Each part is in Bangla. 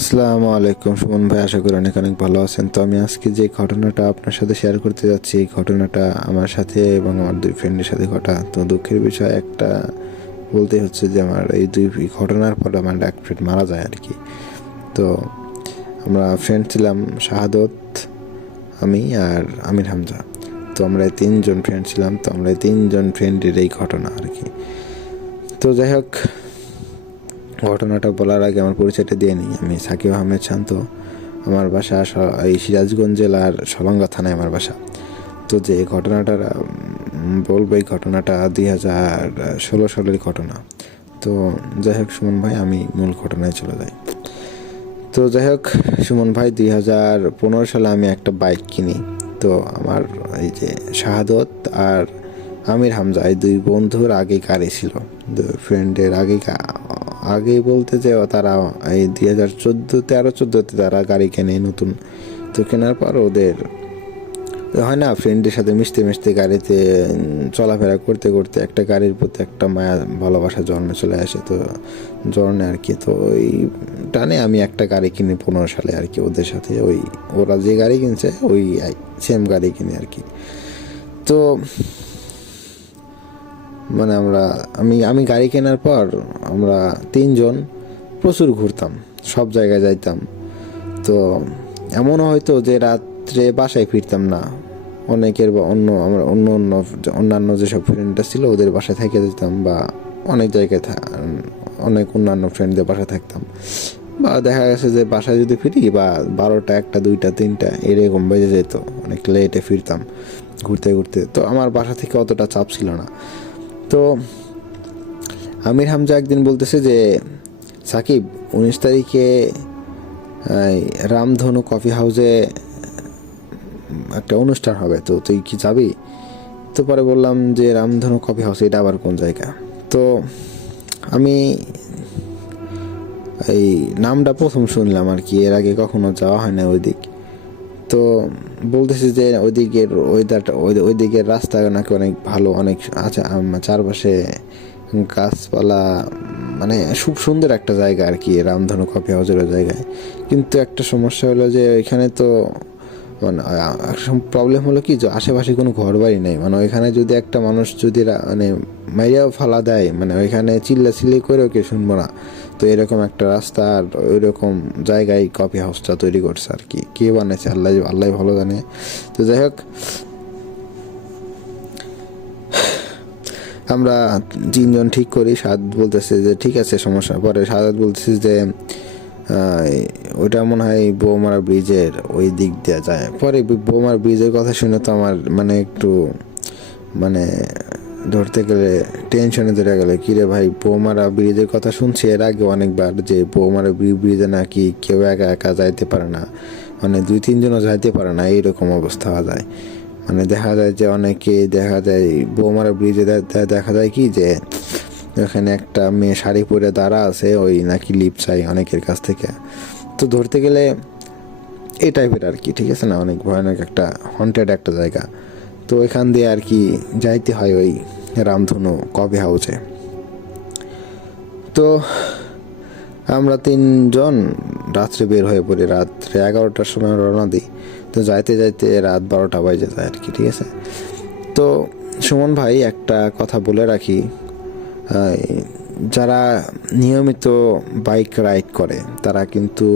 আসসালামু আলাইকুম সুমন ভাই, আশা করি অনেক অনেক ভালো আছেন। তো আমি আজকে যে ঘটনাটা আপনার সাথে শেয়ার করতে যাচ্ছি, এই ঘটনাটা আমার সাথে এবং আমার দুই ফ্রেন্ডের সাথে ঘটা। তো দুঃখের বিষয় একটা বলতে হচ্ছে যে আমার এই দুই ঘটনার পর আমার এক ফ্রেন্ড মারা যায় আর কি। তো আমরা ফ্রেন্ড ছিলাম শাহাদত, আমি আর আমির হামজা। তো আমরা এই তিনজন ফ্রেন্ড ছিলাম। তো আমরা এই তিনজন ফ্রেন্ডের এই ঘটনা আর কি। তো যাই হোক, ঘটনাটা বলার আগে আমার পরিচয়টা দিয়ে নিই। আমি সাকিব আহমেদ শান্ত। আমার বাসা এই সিরাজগঞ্জ জেলার সলঙ্গা থানায় আমার বাসা। তো যে ঘটনাটা বলবো, এই ঘটনাটা 2016 সালের ঘটনা। তো যাই হোক সুমন ভাই, আমি মূল ঘটনায় চলে যাই। তো যাই হোক সুমন ভাই, 2015 সালে আমি একটা বাইক কিনি। তো আমার এই যে শাহাদত আর আমির হামজা, এই দুই বন্ধুর আগে গাড়ি ছিল, ফ্রেন্ডের আগে বলতে যে তারা এই 2013-14 তারা গাড়ি কেনে নতুন। তো কেনার পর ওদের হয় না, ফ্রেন্ডের সাথে মিশতে মিশতে গাড়িতে চলাফেরা করতে করতে একটা গাড়ির প্রতি একটা মায়া ভালোবাসা জন্মে চলে আসে। তো জন্মে আর কি, তো ওই টানে আমি একটা গাড়ি কিনি 15 সালে আর কি। ওদের সাথে ওই ওরা যে গাড়ি কিনছে ওই সেম গাড়ি কিনে আর কি। তো মানে আমি গাড়ি কেনার পর আমরা তিনজন প্রচুর ঘুরতাম, সব জায়গায় যাইতাম। তো এমনও হয়তো যে রাত্রে বাসায় ফিরতাম না। অনেকের বা অন্যান্য যেসব ফ্রেন্ডরা ছিল ওদের বাসায় থেকে যেতাম, বা অনেক জায়গায় অনেক অন্যান্য ফ্রেন্ডদের বাসায় থাকতাম। বা দেখা গেছে যে বাসায় যদি ফিরি বা 12টা, 1টা, 2টা, 3টা এরকম বেজে যেত, অনেক লেটে ফিরতাম ঘুরতে ঘুরতে। তো আমার বাসা থেকে অতটা চাপ ছিল না। তো আমির হামজা একদিন বলতেছে যে, সাকিব, 19 তারিখে রামধনু কফি হাউসে একটা অনুষ্ঠান হবে, তো তুই কি যাবি? তো পরে বললাম যে রামধনু কফি হাউস এটা আবার কোন জায়গা? তো আমি এই নামটা প্রথম শুনলাম আর কি, এর আগে কখনো যাওয়া হয় না ওই দিক। তো বলতেছে যে ওইদিকের ওয়েদারটা, ওই দিকের রাস্তা নাকি অনেক ভালো, অনেক আছে, চারপাশে গাছপালা, মানে খুব সুন্দর একটা জায়গা আর কি রামধনু কফি হাউসের জায়গায়। কিন্তু একটা সমস্যা হলো যে ওইখানে তো মানে প্রবলেম হলো কি, যে আশেপাশে কোনো ঘর বাড়ি নেই। মানে ওইখানে যদি একটা মানুষ যদি মানে মাইরাও ফালা দেয়, মানে ওইখানে চিল্লি করেও কেউ শুনবো না। তো এরকম একটা রাস্তা আর ওইরকম জায়গায় কফি হাউসটা তৈরি করছে আর কি। কে বানাইছে আল্লাহ আল্লাহ ভালো জানে। তো যাই হোক, আমরা তিনজন ঠিক করি। সাদ বলতেছে যে ঠিক আছে, সমস্যা। পরে সাদ বলতেছে যে ওইটা মনে হয় বৌমারা ব্রিজের ওই দিক দিয়ে যায়। পরে বৌমার ব্রিজের কথা শুনে তো আমার মানে একটু মানে ধরতে গেলে টেনশনে ধরে গেলে, কিরে ভাই, বৌমারা ব্রিজের কথা শুনছি এর আগে অনেকবার, যে বৌমারা ব্রিজে নাকি কেউ একা একা যাইতে পারে না, মানে 2-3জনও যাইতে পারে না, এইরকম অবস্থা হওয়া যায়। মানে দেখা যায় যে অনেকে দেখা যায় বৌমারা ব্রিজে দেখা যায় কি যে ওখানে একটা মেয়ে শাড়ি পরে দাঁড়া আছে, ওই নাকি লিপ চাই অনেকের কাছ থেকে। তো ধরতে গেলে এই টাইপের আর কি, ঠিক আছে না, অনেক ভয়ানক একটা হন্টেড একটা জায়গা। তো এখান দিয়ে আর কি যাইতে হয় ওই রামধনু কফি হাউসে। তো আমরা তিনজন রাত্রে বের হয়ে পড়ি, রাত্রে 11টার সময় রওনা দিই। তো যাইতে যাইতে রাত 12টা বাজে যায় আর কি, ঠিক আছে। তো সুমন ভাই, একটা কথা বলে রাখি, যারা নিয়মিত বাইক রাইড করে তারা কিন্তু,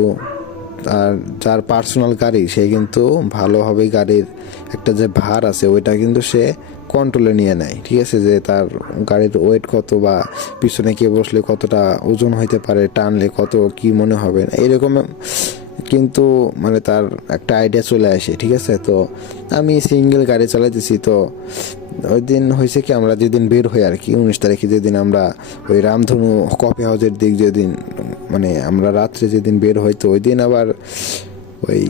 আর যার পার্সোনাল গাড়ি সে কিন্তু ভালোভাবে গাড়ির একটা যে ভার আছে ওইটা কিন্তু সে কন্ট্রোলে নিয়ে নেয়, ঠিক আছে। যে তার গাড়ির ওয়েট কত, বা পিছনে কে বসলে কতটা ওজন হইতে পারে, টানলে কত কি মনে হবে, এইরকম কিন্তু মানে তার একটা আইডিয়া চলে আসে, ঠিক আছে। তো আমি সিঙ্গেল গাড়ি চালাইতেছি। তো ওই দিন হয়েছে কি, আমরা যেদিন বের হই আর কি 19 তারিখে, যেদিন আমরা ওই রামধনু কফি হাউসের দিক যেদিন, মানে আমরা রাত্রে যেদিন বের হই, তো ওই দিন আবার ওই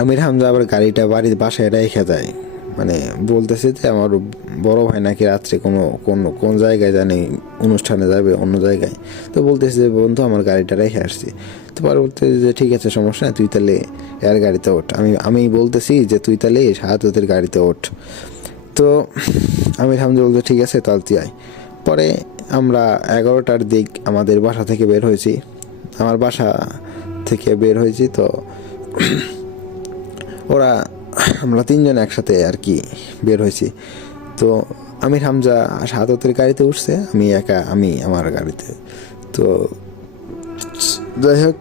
আমির হামজা আবার গাড়িটা বাসায় রেখে যায়। মানে বলতেছে যে আমার বড় ভাই নাকি রাত্রে কোন জায়গায় জানি অনুষ্ঠানে যাবে, অন্য জায়গায়। তো বলতেছে যে বন্ধু, আমার গাড়িটা রেখে আসছি। তো পরে বলতেছে যে ঠিক আছে, সমস্যা নেই, তুই তাহলে এর গাড়িতে ওঠ। আমি বলতেছি যে তুই তাহলে শাহাদতের গাড়িতে ওঠ। তো আমির হামজা বলতে ঠিক আছে, তাহলে তুই আয়। পরে আমরা 11টার দিক আমাদের বাসা থেকে বের হয়েছি। আমার বাসা থেকে বের হয়েছি। তো ওরা আমরা তিনজন একসাথে আর কি বের হয়েছি। তো আমির হামজা শাহাদতের গাড়িতে উঠছে, আমি একা আমি আমার গাড়িতে। তো যাই হোক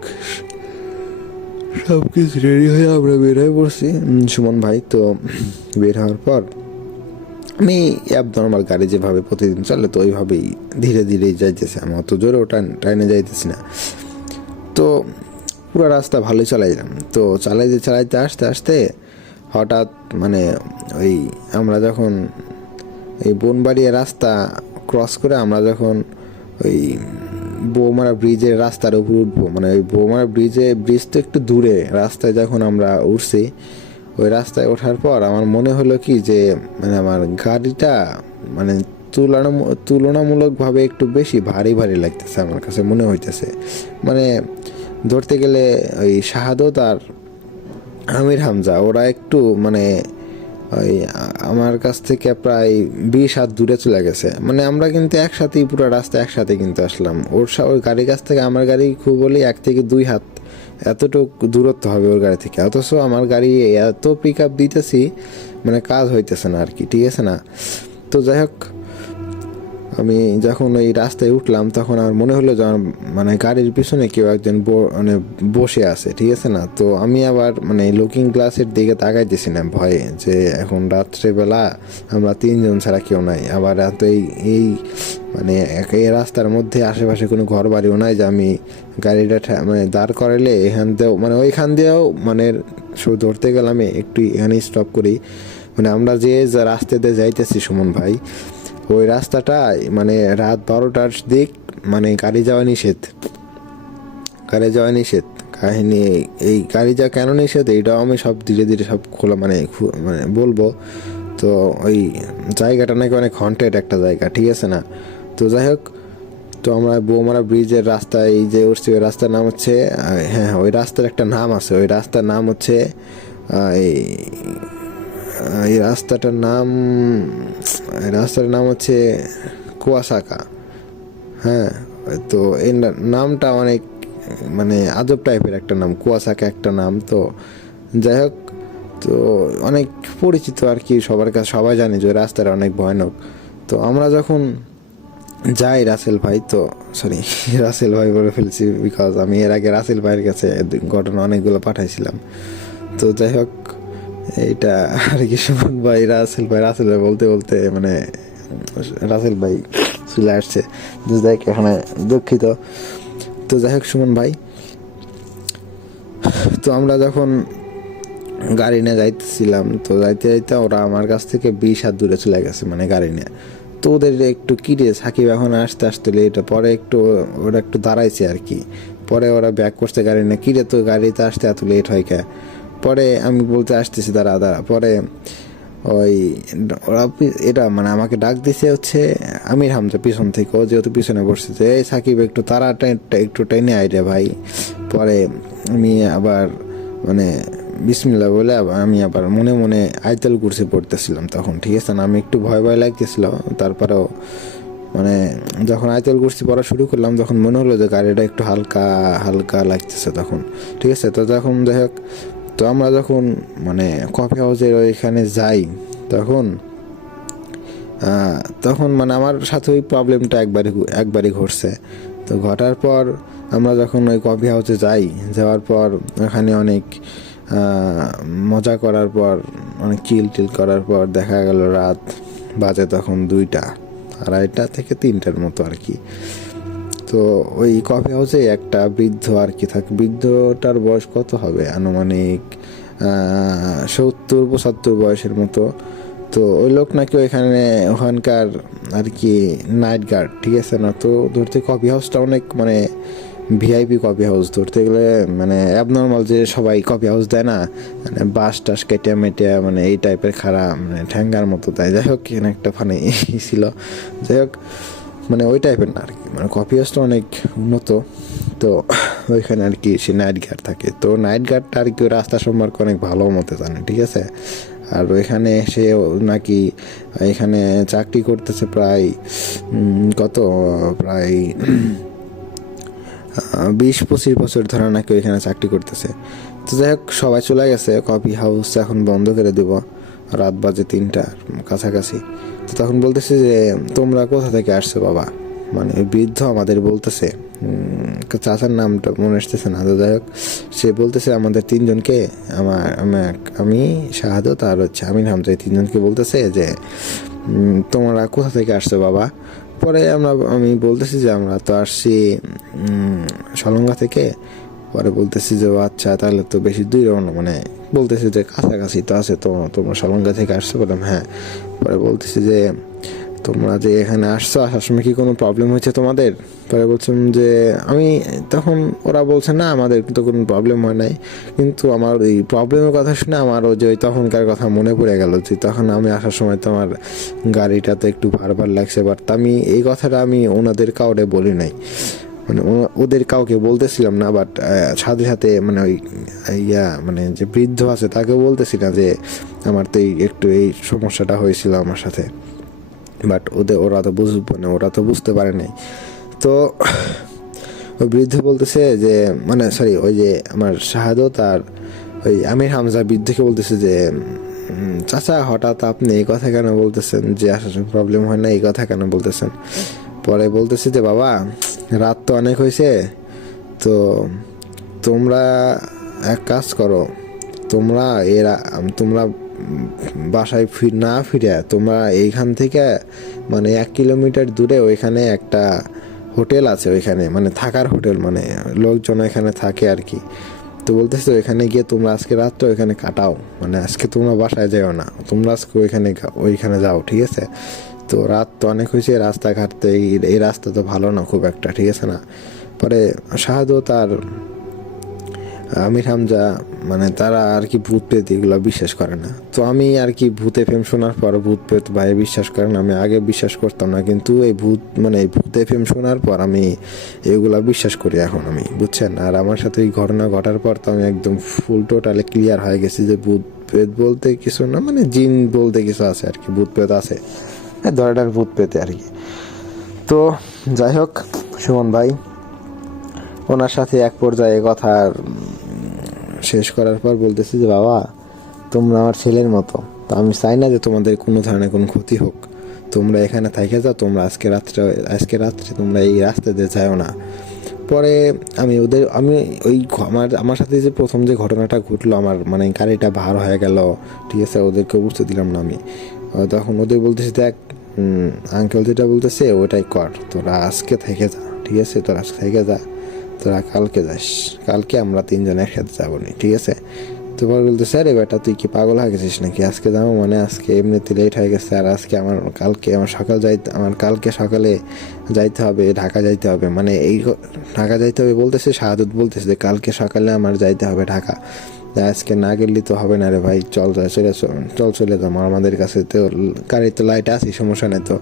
সব কিছু রেডি হয়ে আমরা বের হয়ে পড়ছি সুমন ভাই। তো বের হওয়ার পর আমি নর্মাল গাড়ি যেভাবে প্রতিদিন চলে তো ওইভাবেই ধীরে ধীরে যাইতেছে, আমি অত জোরেও টাইনে যাইতেছি না। তো পুরো রাস্তা ভালোই চালাইলাম। তো চালাইতে আস্তে আস্তে হঠাৎ মানে ওই আমরা যখন এই বনবাড়িয়া রাস্তা ক্রস করে আমরা যখন ওই বৌমারা ব্রিজের রাস্তার উপর উঠবো, মানে ওই বৌমারা ব্রিজ তো একটু দূরে, রাস্তায় যখন আমরা উঠছি ওই রাস্তায় ওঠার পর আমার মনে হলো কি যে মানে আমার গাড়িটা মানে তুলনামূলকভাবে একটু বেশি ভারী লাগতেছে, আমার কাছে মনে হইতেছে। মানে ধরতে গেলে ওই শাহাদত আর আমির হামজা ওরা একটু মানে ওই আমার কাছ থেকে প্রায় 20 হাত দূরে চলে গেছে। মানে আমরা কিন্তু একসাথেই পুরো রাস্তা একসাথে কিন্তু আসলাম। ওর গাড়ির কাছ থেকে আমার গাড়ি খুব বলি 1 থেকে 2 হাত এতটুকু দূরত্ব হবে ওর গাড়ি থেকে, অথচ আমার গাড়ি এত পিক আপ দিতেছি মানে কাজ হইতেছে না আর কি, ঠিক আছে না। তো যাই হোক আমি যখন ওই রাস্তায় উঠলাম তখন আমার মনে হলো যে আমার মানে গাড়ির পিছনে কেউ একজন মানে বসে আছে, ঠিক আছে না। তো আমি আবার মানে লুকিং গ্লাসের দিকে তাকাইতেছি না ভয়ে, যে এখন রাত্রেবেলা আমরা 3 জন ছাড়া কেউ নাই, আবার এত এই মানে এই রাস্তার মধ্যে আশেপাশে কোনো ঘর বাড়িও নাই যে আমি গাড়িটা মানে দাঁড় করাইলে এখান দিয়েও মানে ওইখান দিয়েও মানে শুধু ধরতে গেলে আমি একটু এখানে স্টপ করি। মানে আমরা যে রাস্তা দিয়ে যাইতেছি সুমন ভাই, ওই রাস্তাটায় মানে রাত 12টার দিক মানে গাড়ি যাওয়া নিষেধ। কাহিনী এই গাড়ি যাওয়া কেন নিষেধ এইটাও আমি সব ধীরে ধীরে সব খোলা মানে বলবো। তো ওই জায়গাটা নাকি অনেক হন্টেড একটা জায়গা, ঠিক আছে না। তো যাই হোক তো আমরা বৌমারা ব্রিজের রাস্তায় এই যে উঠছি, ওই রাস্তার নাম হচ্ছে হ্যাঁ ওই রাস্তার একটা নাম আছে, ওই রাস্তার নাম হচ্ছে এই রাস্তাটার নাম হচ্ছে কুয়াশাকা। হ্যাঁ তো এই নামটা অনেক মানে আজব টাইপের একটা নাম, কুয়াশাকা একটা নাম। তো যাই হোক তো অনেক পরিচিত আর কি সবার কাছে, সবাই জানে যে রাস্তাটা অনেক ভয়ানক। তো আমরা যখন যাই রাসেল ভাই বলে ফেলছি বিকজ আমি এর আগে রাসেল ভাইয়ের কাছে ঘটনা অনেকগুলো পাঠাইছিলাম। তো যাই হোক এইটা আর কি সুমন ভাই রাসেল ভাই বলতে বলতে মানে রাসেল ভাই চলে আসছে, দেখ এখানে দুঃখিত। তো যাই হোক সুমন ভাই, তো আমরা যখন গাড়ি নিয়ে যাইতেছিলাম তো যাইতে ওরা আমার কাছ থেকে 20 হাত দূরে চলে গেছে মানে গাড়ি নিয়ে। তো ওদের একটু কিরে সাকিব এখন আসতে লেট, পরে ওরা একটু দাঁড়াইছে আর কি, পরে ওরা ব্যাক করছে গাড়ি নিয়ে, কিরে তো গাড়িতে আসতে এত লেট হয় কে। পরে আমি বলতে আসতেছি দাঁড়া, পরে ওই ওরা এটা মানে আমাকে ডাক দিছে হচ্ছে আমির হামজা পিছন থেকে, ও যেহেতু পিছনে বসছে যে এই সাকিব একটু একটু টেনে আইরে ভাই। পরে আমি আবার মানে বিসমিল্লাহ বলে আমি আবার মনে মনে আইতাল কুরসি পড়তেছিলাম তখন, ঠিক আছে না। আমি একটু ভয় লাগতেছিল, তারপরেও মানে যখন আইতাল কুরসি পড়া শুরু করলাম তখন মনে হলো যে গাড়িটা একটু হালকা লাগতেছে তখন, ঠিক আছে। তো তখন যাই হোক তো আমরা যখন মানে কফি হাউসের ওইখানে যাই তখন মানে আমার সাথে ওই প্রবলেমটা একবারই ঘটছে। তো ঘটার পর আমরা যখন ওই কফি হাউসে যাওয়ার পর ওখানে অনেক মজা করার পর অনেক চিল করার পর দেখা গেল রাত বাজে তখন 2টা, 2:30 থেকে 3টার মতো আর কি। তো ওই কফি হাউসে একটা বৃদ্ধ আর কি থাকে, বৃদ্ধটার বয়স কত হবে আনুমানিক 70-75 বয়সের মতো। তো ওই লোক নাকি ওখানকার আর কি নাইট গার্ড, ঠিক আছে না। তো ধরতে কফি হাউসটা অনেক মানে ভিআইপি কফি হাউস ধরতে গেলে, মানে অ্যাবনর্মাল যে সবাই কফি হাউস দেয় না, মানে বাস টাস কেটে মেটে মানে এই টাইপের খারাপ মানে ঠ্যাঙ্গার মতো দেয়। যাই হোক এখানে একটা ফানি ছিল, যাই হোক মানে ওই টাইপের না আর কি, মানে কফি হাউসটা অনেক উন্নত। তো ওইখানে আর কি সে নাইট গার্ড থাকে। তো নাইট গার্ডটা আর কি রাস্তা সম্পর্কে অনেক ভালো মতো জানে, ঠিক আছে। আর ওইখানে সে নাকি এখানে চাকরি করতেছে প্রায় 20-25 বছর ধরে নাকি ওইখানে চাকরি করতেছে। তো যাই হোক, সবাই চলে গেছে, কফি হাউস এখন বন্ধ করে দেব, রাত বাজে 3টার কাছাকাছি। তো তখন বলতেছে যে তোমরা কোথা থেকে আসছো বাবা, মানে ওই বৃদ্ধ আমাদের বলতেছে, চাচার নামটা মনে আসতেছে না। তো যাই হোক, সে বলতেছে আমাদের 3জনকে, আমি শাহাদত আর হচ্ছে আমির হামজা, এই 3জনকে বলতেছে যে তোমরা কোথা থেকে আসছো বাবা। পরে আমি বলতেছি যে আমরা তো আসছি সলঙ্গা থেকে। পরে বলতেছি যে আচ্ছা, তাহলে তো বেশি দূরেও না, মানে বলতেছি যে কাছাকাছি তো আছে, তো তোমরা সলঙ্গা থেকে আসছো। বললাম হ্যাঁ। পরে বলতেছি যে তোমরা যে এখানে আসছো, আসার সময় কি কোনো প্রবলেম হয়েছে তোমাদের? পরে বলছেন যে আমি তখন, ওরা বলছে না আমাদের তো কোনো প্রবলেম হয় নাই, কিন্তু আমার এই প্রবলেমের কথা শুনে আমারও যে ওই তখনকার কথা মনে পড়ে গেল যে তখন আমি আসার সময় তো আমার গাড়িটা তো একটু ভার লাগছে। বাট আমি এই কথাটা আমি ওনাদের কাউরে বলি নাই, মানে ওদের কাউকে বলতেছিলাম না। বাট সাথে সাথে মানে ওই মানে যে বৃদ্ধ আছে তাকে বলতেছি না যে আমার তো একটু এই সমস্যাটা হয়েছিল আমার সাথে। বাট ওরা তো বুঝবে না, ওরা তো বুঝতে পারে নাই। তো ওই বৃদ্ধ বলতেছে যে মানে সরি, ওই যে আমার শাহাদত আর ওই আমির হামজা বৃদ্ধকে বলতেছে যে চাচা হঠাৎ আপনি এই কথা কেন বলতেছেন, যে আসার প্রবলেম হয় না এই কথা কেন বলতেছেন? পরে বলতেছে যে বাবা, রাত তো অনেক হয়েছে, তো তোমরা এক কাজ করো, তোমরা বাসায় না ফিরে তোমরা এইখান থেকে মানে 1 কিলোমিটার দূরে ওইখানে একটা হোটেল আছে, ওইখানে মানে থাকার হোটেল, মানে লোকজন এখানে থাকে আর কি। তো বলতেছে ওইখানে গিয়ে তোমরা আজকে রাতটা ওইখানে কাটাও, মানে আজকে তোমরা বাসায় যাও না, তোমরা আজকে ওইখানে যাও, ঠিক আছে? তো রাত তো অনেক হয়েছে, রাস্তাঘাট তো এই রাস্তা তো ভালো না খুব একটা, ঠিক আছে না? পরে শাহাদত আর আমির হামজা মানে তারা আর কি ভূত পেত এগুলো বিশ্বাস করে না। তো আমি আর কি ভূতে ফেম শোনার পর ভূত পেত ভাই বিশ্বাস করেন, আমি আগে বিশ্বাস করতাম না, কিন্তু এই ভূতে ফেম শোনার পর আমি এগুলা বিশ্বাস করি এখন আমি, বুঝছেন? আর আমার সাথে এই ঘটনা ঘটার পর তো আমি একদম ফুল টোটালি ক্লিয়ার হয়ে গেছি যে ভূত পেত বলতে কিছু না, মানে জিন বলতে কিছু আছে আর কি, ভূত পেত আছে, ধরেটার ভূত পেতে আর কি। তো যাই হোক সুমন ভাই, ওনার সাথে এক পর্যায়ে কথা শেষ করার পর বলতেছি যে বাবা, তোমরা আমার ছেলের মতো, তো আমি চাই না যে তোমাদের কোনো ধরনের কোনো ক্ষতি হোক, তোমরা এখানে থাইকে যাও, তোমরা আজকে রাত্রে তোমরা এই রাস্তা দিয়ে যাও না। পরে আমি ওই আমার সাথে যে প্রথম যে ঘটনাটা ঘটলো, আমার মানে গাড়িটা ভার হয়ে গেল, ঠিক আছে, ওদেরকে বুঝতে দিলাম না আমি। তখন ওদের বলতেছি দেখ আঙ্কেল যেটা বলতেছে ওটাই কর, তোরা আজকে থেকে যা, ঠিক আছে, তোরা আজকে থেকে যা, তোরা কালকে যাস, কালকে আমরা 3জন একসাথে যাবো নি, ঠিক আছে? তো বলতে স্যার বেটা তুই কি পাগল হয়ে গেছিস নাকি, আজকে যাবো মানে আজকে এমনিতে লেট হয়ে গেছে, আর আজকে আমার কালকে সকালে যাইতে হবে, ঢাকা যাইতে হবে, মানে এই ঢাকা যাইতে হবে বলতেছে। শাহাদত বলতেছে যে কালকে সকালে আমার যাইতে হবে ঢাকা, আজকে না গেলে তো হবে না রে ভাই, চলে যাবো, আমাদের কাছে তো গাড়ি তো লাইট আছে, সমস্যা নেই। তো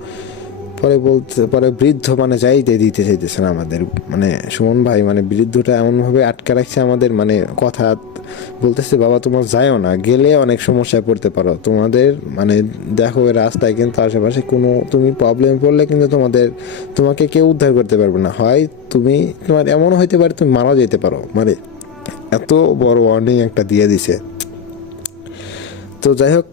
পরে বৃদ্ধ মানে যাইতে দিতে চাইতেছে না আমাদের, মানে সুমন ভাই, মানে বৃদ্ধটা এমনভাবে আটকে রাখছে আমাদের, মানে কথা বলতেছে বাবা তোমার যাইও না, গেলে অনেক সমস্যায় পড়তে পারো, তোমাদের মানে দেখো রাস্তায় কিন্তু আশেপাশে কোনো তুমি প্রবলেম পড়লে কিন্তু তোমাকে কেউ উদ্ধার করতে পারবে না, হয় তোমার এমন হইতে পারে তুমি মারা যেতে পারো, মানে এত বড় ওয়ার্নিং একটা দিয়ে দিছে। তো যাই হোক,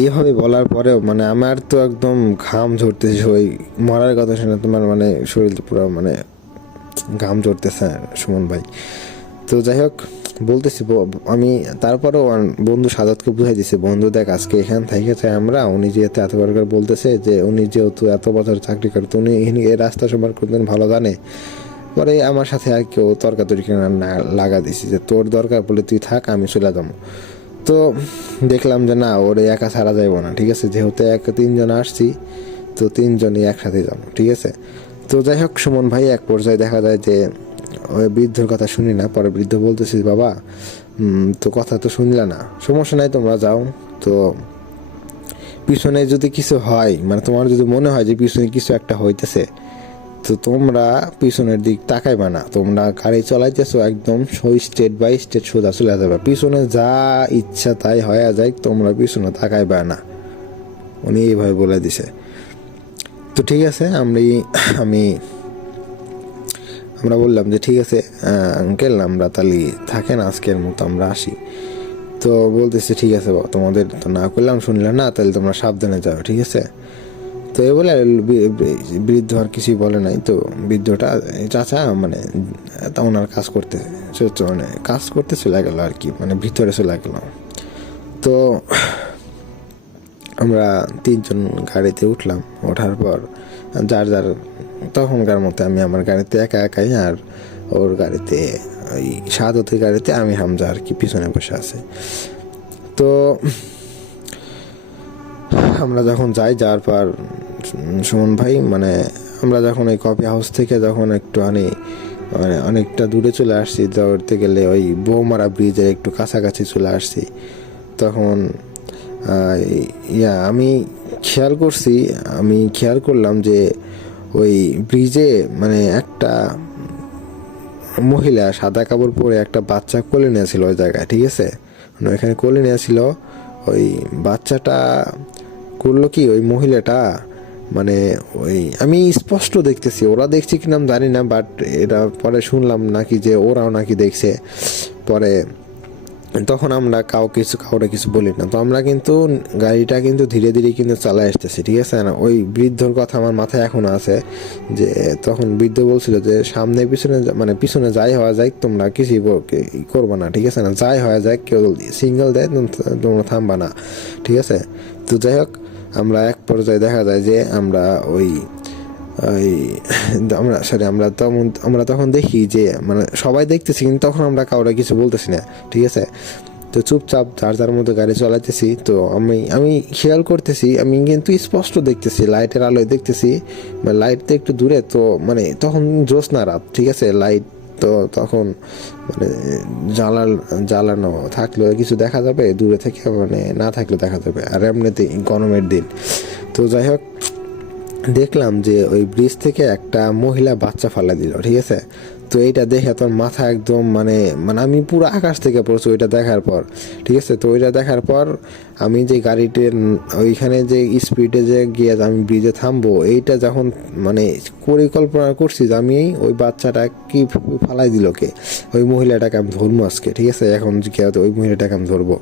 এইভাবে বলার পরেও মানে আমার তো একদম ঘাম ঝরতেছে, ওই মরার কথা শুনে তোমার মানে শরীর পুরো মানে ঘাম ঝরতেছে সুমন ভাই। তো যাই হোক বলতেছি আমি, তারপরেও বন্ধু সাদাতকে বুঝাই দিছে, বন্ধু দেখ আজকে এখান থেকে চাই আমরা, উনি যেহেতু এতবার করে বলতেছে যে উনি যেহেতু এত বছর চাকরি করে, তো উনি এই রাস্তা সম্পর্কে কোনদিন ভালো জানে। পরে আমার সাথে আর কেউ তর্কাতর্কি না লাগা দিছি যে তোর দরকার বলে তুই থাক, আমি চলে যাবো। তো দেখলাম যে না, ওরে একা ছাড়া যাইব না, ঠিক আছে, যেহেতু 3জন আসছি, তো 3জনই একসাথে যাবো, ঠিক আছে? তো যাই হোক সুমন ভাই, এক পর্যায়ে দেখা যায় যে ওই বৃদ্ধর কথা শুনি না। পরে বৃদ্ধ বলতেছি বাবা তো কথা তো শুনলে না, সমস্যা নাই তোমরা যাও, তো পিছনে যদি কিছু হয়, মানে তোমার যদি মনে হয় যে পিছনে কিছু একটা হইতেছে, তো তোমরা পিছনের দিক তাকাইবা না, তোমরা গাড়ি চালাইতেছো একদম স্টেট বাই স্টেট সোজা চলে যাবে, পিছনে যা ইচ্ছা তাই হয়ে যায়, তোমরা পিছনে তাকাইবা না, উনি এইভাবে বলে দিছে। তো ঠিক আছে, আমি আমরা বললাম যে ঠিক আছে আঙ্কেল, আমরা তাহলে থাকেন আজকের মতো, আমরা আসি। তো বলতেছে ঠিক আছে বাবা, তোমাদের তো না করলাম, শুনলে না, তাহলে তোমরা সাবধানে যাও, ঠিক আছে। তো এ বলে বৃদ্ধ আর কিছুই বলে নাই। তো বৃদ্ধটা চাচা মানে ওনার কাজ করতে মানে কাজ করতে চলে গেল আর কি, মানে ভিতরে চলে গেল। তো আমরা তিনজন গাড়িতে উঠলাম। ওঠার পর যার যার তখনকার মতো আমি আমার গাড়িতে একা একাই, আর ওর গাড়িতে ওই শাহাদতের গাড়িতে আমি হামজা আর কি পিছনে বসে আছে। তো আমরা যখন যাওয়ার পর সুমন ভাই মানে আমরা যখন ওই কফি হাউস থেকে যখন একটুখানি মানে অনেকটা দূরে চলে আসছি, ধরতে গেলে ওই বৌমারা ব্রিজের একটু কাছাকাছি চলে আসছি, তখন আমি খেয়াল করলাম যে ওই ব্রিজে মানে একটা মহিলা সাদা কাপড় পরে একটা বাচ্চা কোলে নিয়েছিল ওই জায়গায়, ঠিক আছে। মানে ওইখানে কোলে নিয়েছিল। ওই বাচ্চাটা করলো কি, ওই মহিলাটা মানে ওই আমি স্পষ্ট দেখতেছি, ওরা দেখছি কিনা আমি জানি না, বাট এটা পরে শুনলাম নাকি যে ওরাও নাকি দেখছে। পরে তখন আমরা কাউরে কিছু বলি না। তো আমরা কিন্তু গাড়িটা কিন্তু ধীরে ধীরে কিন্তু চালায় আসতেছি, ঠিক আছে না। ওই বৃদ্ধর কথা আমার মাথায় এখনো আছে যে তখন বৃদ্ধ বলছিল যে সামনে পিছনে মানে পিছনে যাই হওয়া যায় তোমরা কিছুই করবো না, ঠিক আছে না। যাই হওয়া যায়, কেউ সিঙ্গেল দেয় তোমরা থামবা না, ঠিক আছে। তো যাই হোক, আমরা এক পর্যায়ে দেখা যায় যে আমরা আমরা তখন দেখি যে মানে সবাই দেখতেছি, কিন্তু তখন আমরা কাউরে কিছু বলতেছি না, ঠিক আছে। তো চুপচাপ যার যার মতো গাড়ি চালাতেছি। তো আমি খেয়াল করতেছি, আমি কিন্তু স্পষ্ট দেখতেছি, লাইটের আলোয় দেখতেছি, মানে লাইট তো একটু দূরে, তো মানে তখন জ্যোৎস্না রাত, ঠিক আছে। লাইট তো তখন মানে জ্বালানো থাকলেও কিছু দেখা যাবে, দূরে থেকে মানে না থাকলেও দেখা যাবে, আর এমনিতে গরমের দিন। তো যাই হোক, দেখলাম যে ওই ব্রিজ থেকে একটা মহিলা বাচ্চা ফালা দিল, ঠিক আছে। তো এইটা দেখে তোর মাথা একদম মানে মানে আমি পুরো আকাশ থেকে পড়ছি ওইটা দেখার পর, ঠিক আছে। তো ওইটা দেখার পর আমি যে গাড়িটির ওইখানে যে স্পিডে যে গিয়ে আমি ব্রিজে থামবো, এইটা যখন মানে পরিকল্পনা করছি যে আমি ওই বাচ্চাটা কি ফালাই দিল কে, ওই মহিলাটাকে আমি ধরবো আজকে, ঠিক আছে। এখন ওই মহিলাটাকে আমি ধরবো।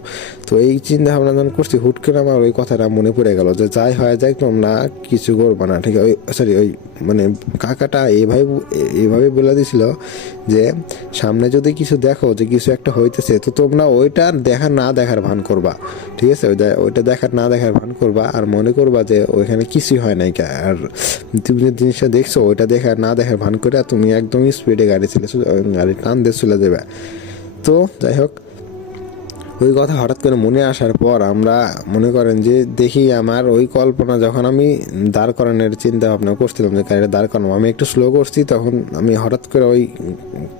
তো এই চিন্তা ভাবনা যখন করছি, হুট করে আমার ওই কথাটা মনে পড়ে গেল যে যাই হয়ে যায় তোমরা কিছু করবো না, ঠিক আছে। ওই মানে কাকাটা এইভাবে বলে দিছিল যে সামনে যদি কিছু দেখো যে কিছু একটা হইতেছে, তো তোমরা ওইটা দেখার ভান করবা, ঠিক আছে। ওইটা না দেখার ভান করবা, আর মনে করবা যে ওইখানে কিছুই হয় নাই। আর তুমি যে জিনিসটা দেখছো ওইটা না দেখার ভান করে তুমি একদম স্পিডে গাড়ি টান দিয়ে চলে যাবে। তো যাই হোক, ওই কথা হঠাৎ করে মনে আসার পর আমরা মনে করেন যে দেখি আমার ওই কল্পনা, যখন আমি দাঁড় করানোর চিন্তা ভাবনা করছিলাম যে গাড়িটা দাঁড় করানো, আমি একটু স্লো করছি, তখন আমি হঠাৎ করে ওই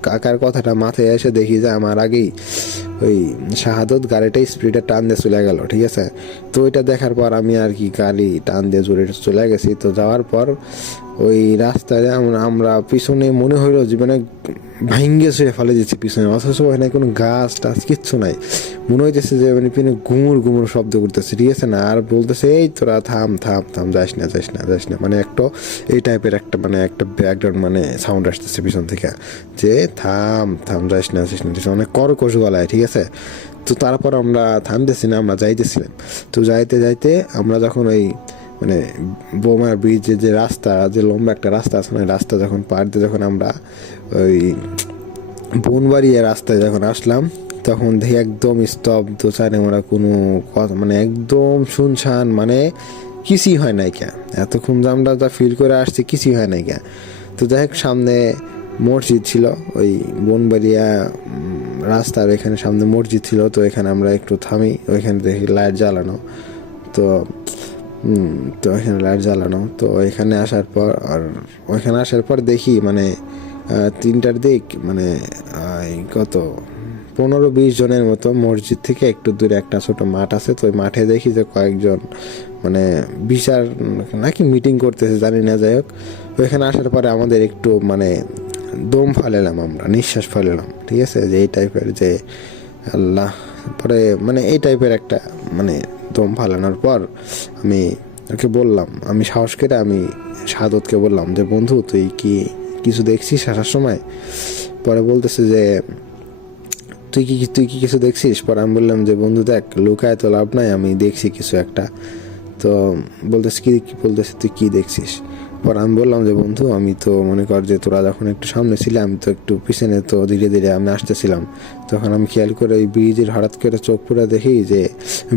কাকার কথাটা মাথায় এসে দেখি যে আমার আগেই ওই শাহাদত গাড়িটা স্পিডে টান দিয়ে চলে গেল, ঠিক আছে। তো ওইটা দেখার পর আমি আর কি গাড়ি টান দিয়ে জোরে চলে গেছি। তো যাওয়ার পর ওই রাস্তায় আমরা পিছনে মনে হইলো যে মানে ভাঙ্গে ছুঁড়ে ফেলে দিচ্ছি পিছনে, অথচ ওখানে কোনো গাছ টাছ কিচ্ছু নাই। মনে হইতেছে যে মানে পিছনে গুমুর শব্দ করতেছে, ঠিক আছে না। আর বলতেছে এই তোরা থাম যাস না, মানে একটা এই টাইপের একটা মানে একটা ব্যাকগ্রাউন্ড মানে সাউন্ড আসতেছে পিছন থেকে যে থাম যাস না, অনেক কর্কশ গলায়, ঠিক আছে। তো তারপর আমরা থামতেছি না, আমরা যাইতেছিলাম। তো যাইতে আমরা যখন ওই মানে বোমার ব্রিজের যে রাস্তা, যে লম্বা একটা রাস্তা আছে না, রাস্তা যখন পার দিয়ে যখন আমরা ওই বনবাড়িয়া রাস্তায় যখন আসলাম, তখন দেখি একদম স্তব্ধ, আমরা কোনো কথা মানে একদম শুনশান, মানে কিছুই হয় নাই কে। এতক্ষণ যে আমরা যা ফিল করে আসছি কিছুই হয় নাই কে। তো যাই হোক, সামনে মসজিদ ছিল, ওই বনবাড়িয়া রাস্তার এখানে সামনে মসজিদ ছিল। তো এখানে আমরা একটু থামি, ওইখানে দেখি লাইট জ্বালানো। তো এখানে লাইট জ্বালানো। তো এখানে আসার পর দেখি মানে 3টার দিক, মানে কত 15-20 জনের মতো মসজিদ থেকে একটু দূরে একটা ছোট মাঠ আছে। তো ওই মাঠে দেখি যে কয়েকজন মানে বিচার নাকি মিটিং করতেছে, জানি না। যাই হোক, ওইখানে আসার পরে আমাদের একটু মানে দম ফালালাম, আমরা নিঃশ্বাস ফেলালাম, ঠিক আছে। যে এই টাইপের যে আল্লাহ, পরে মানে এই টাইপের একটা মানে দম ফালানোর পর আমি ওকে বললাম, আমি সাহস করে আমি শাহাদতকে বললাম যে বন্ধু তুই কি কিছু দেখছিস আসার সময়? পরে বলতেছে যে তুই কি কিছু দেখছিস? পরে আমি বললাম যে বন্ধু দেখ, লুকায় তো লাভ নাই, আমি দেখছি কিছু একটা। তো বলতেছে বলতেছে তুই কি দেখছিস? পরে আমি বললাম যে বন্ধু আমি তো মনে কর যে তোরা যখন একটু সামনে ছিলে আমি তো একটু পিছনে, তো ধীরে ধীরে আমি আসতেছিলাম, তখন আমি খেয়াল করে ওই ব্রিজের হঠাৎ করে চোখ পুরে দেখি যে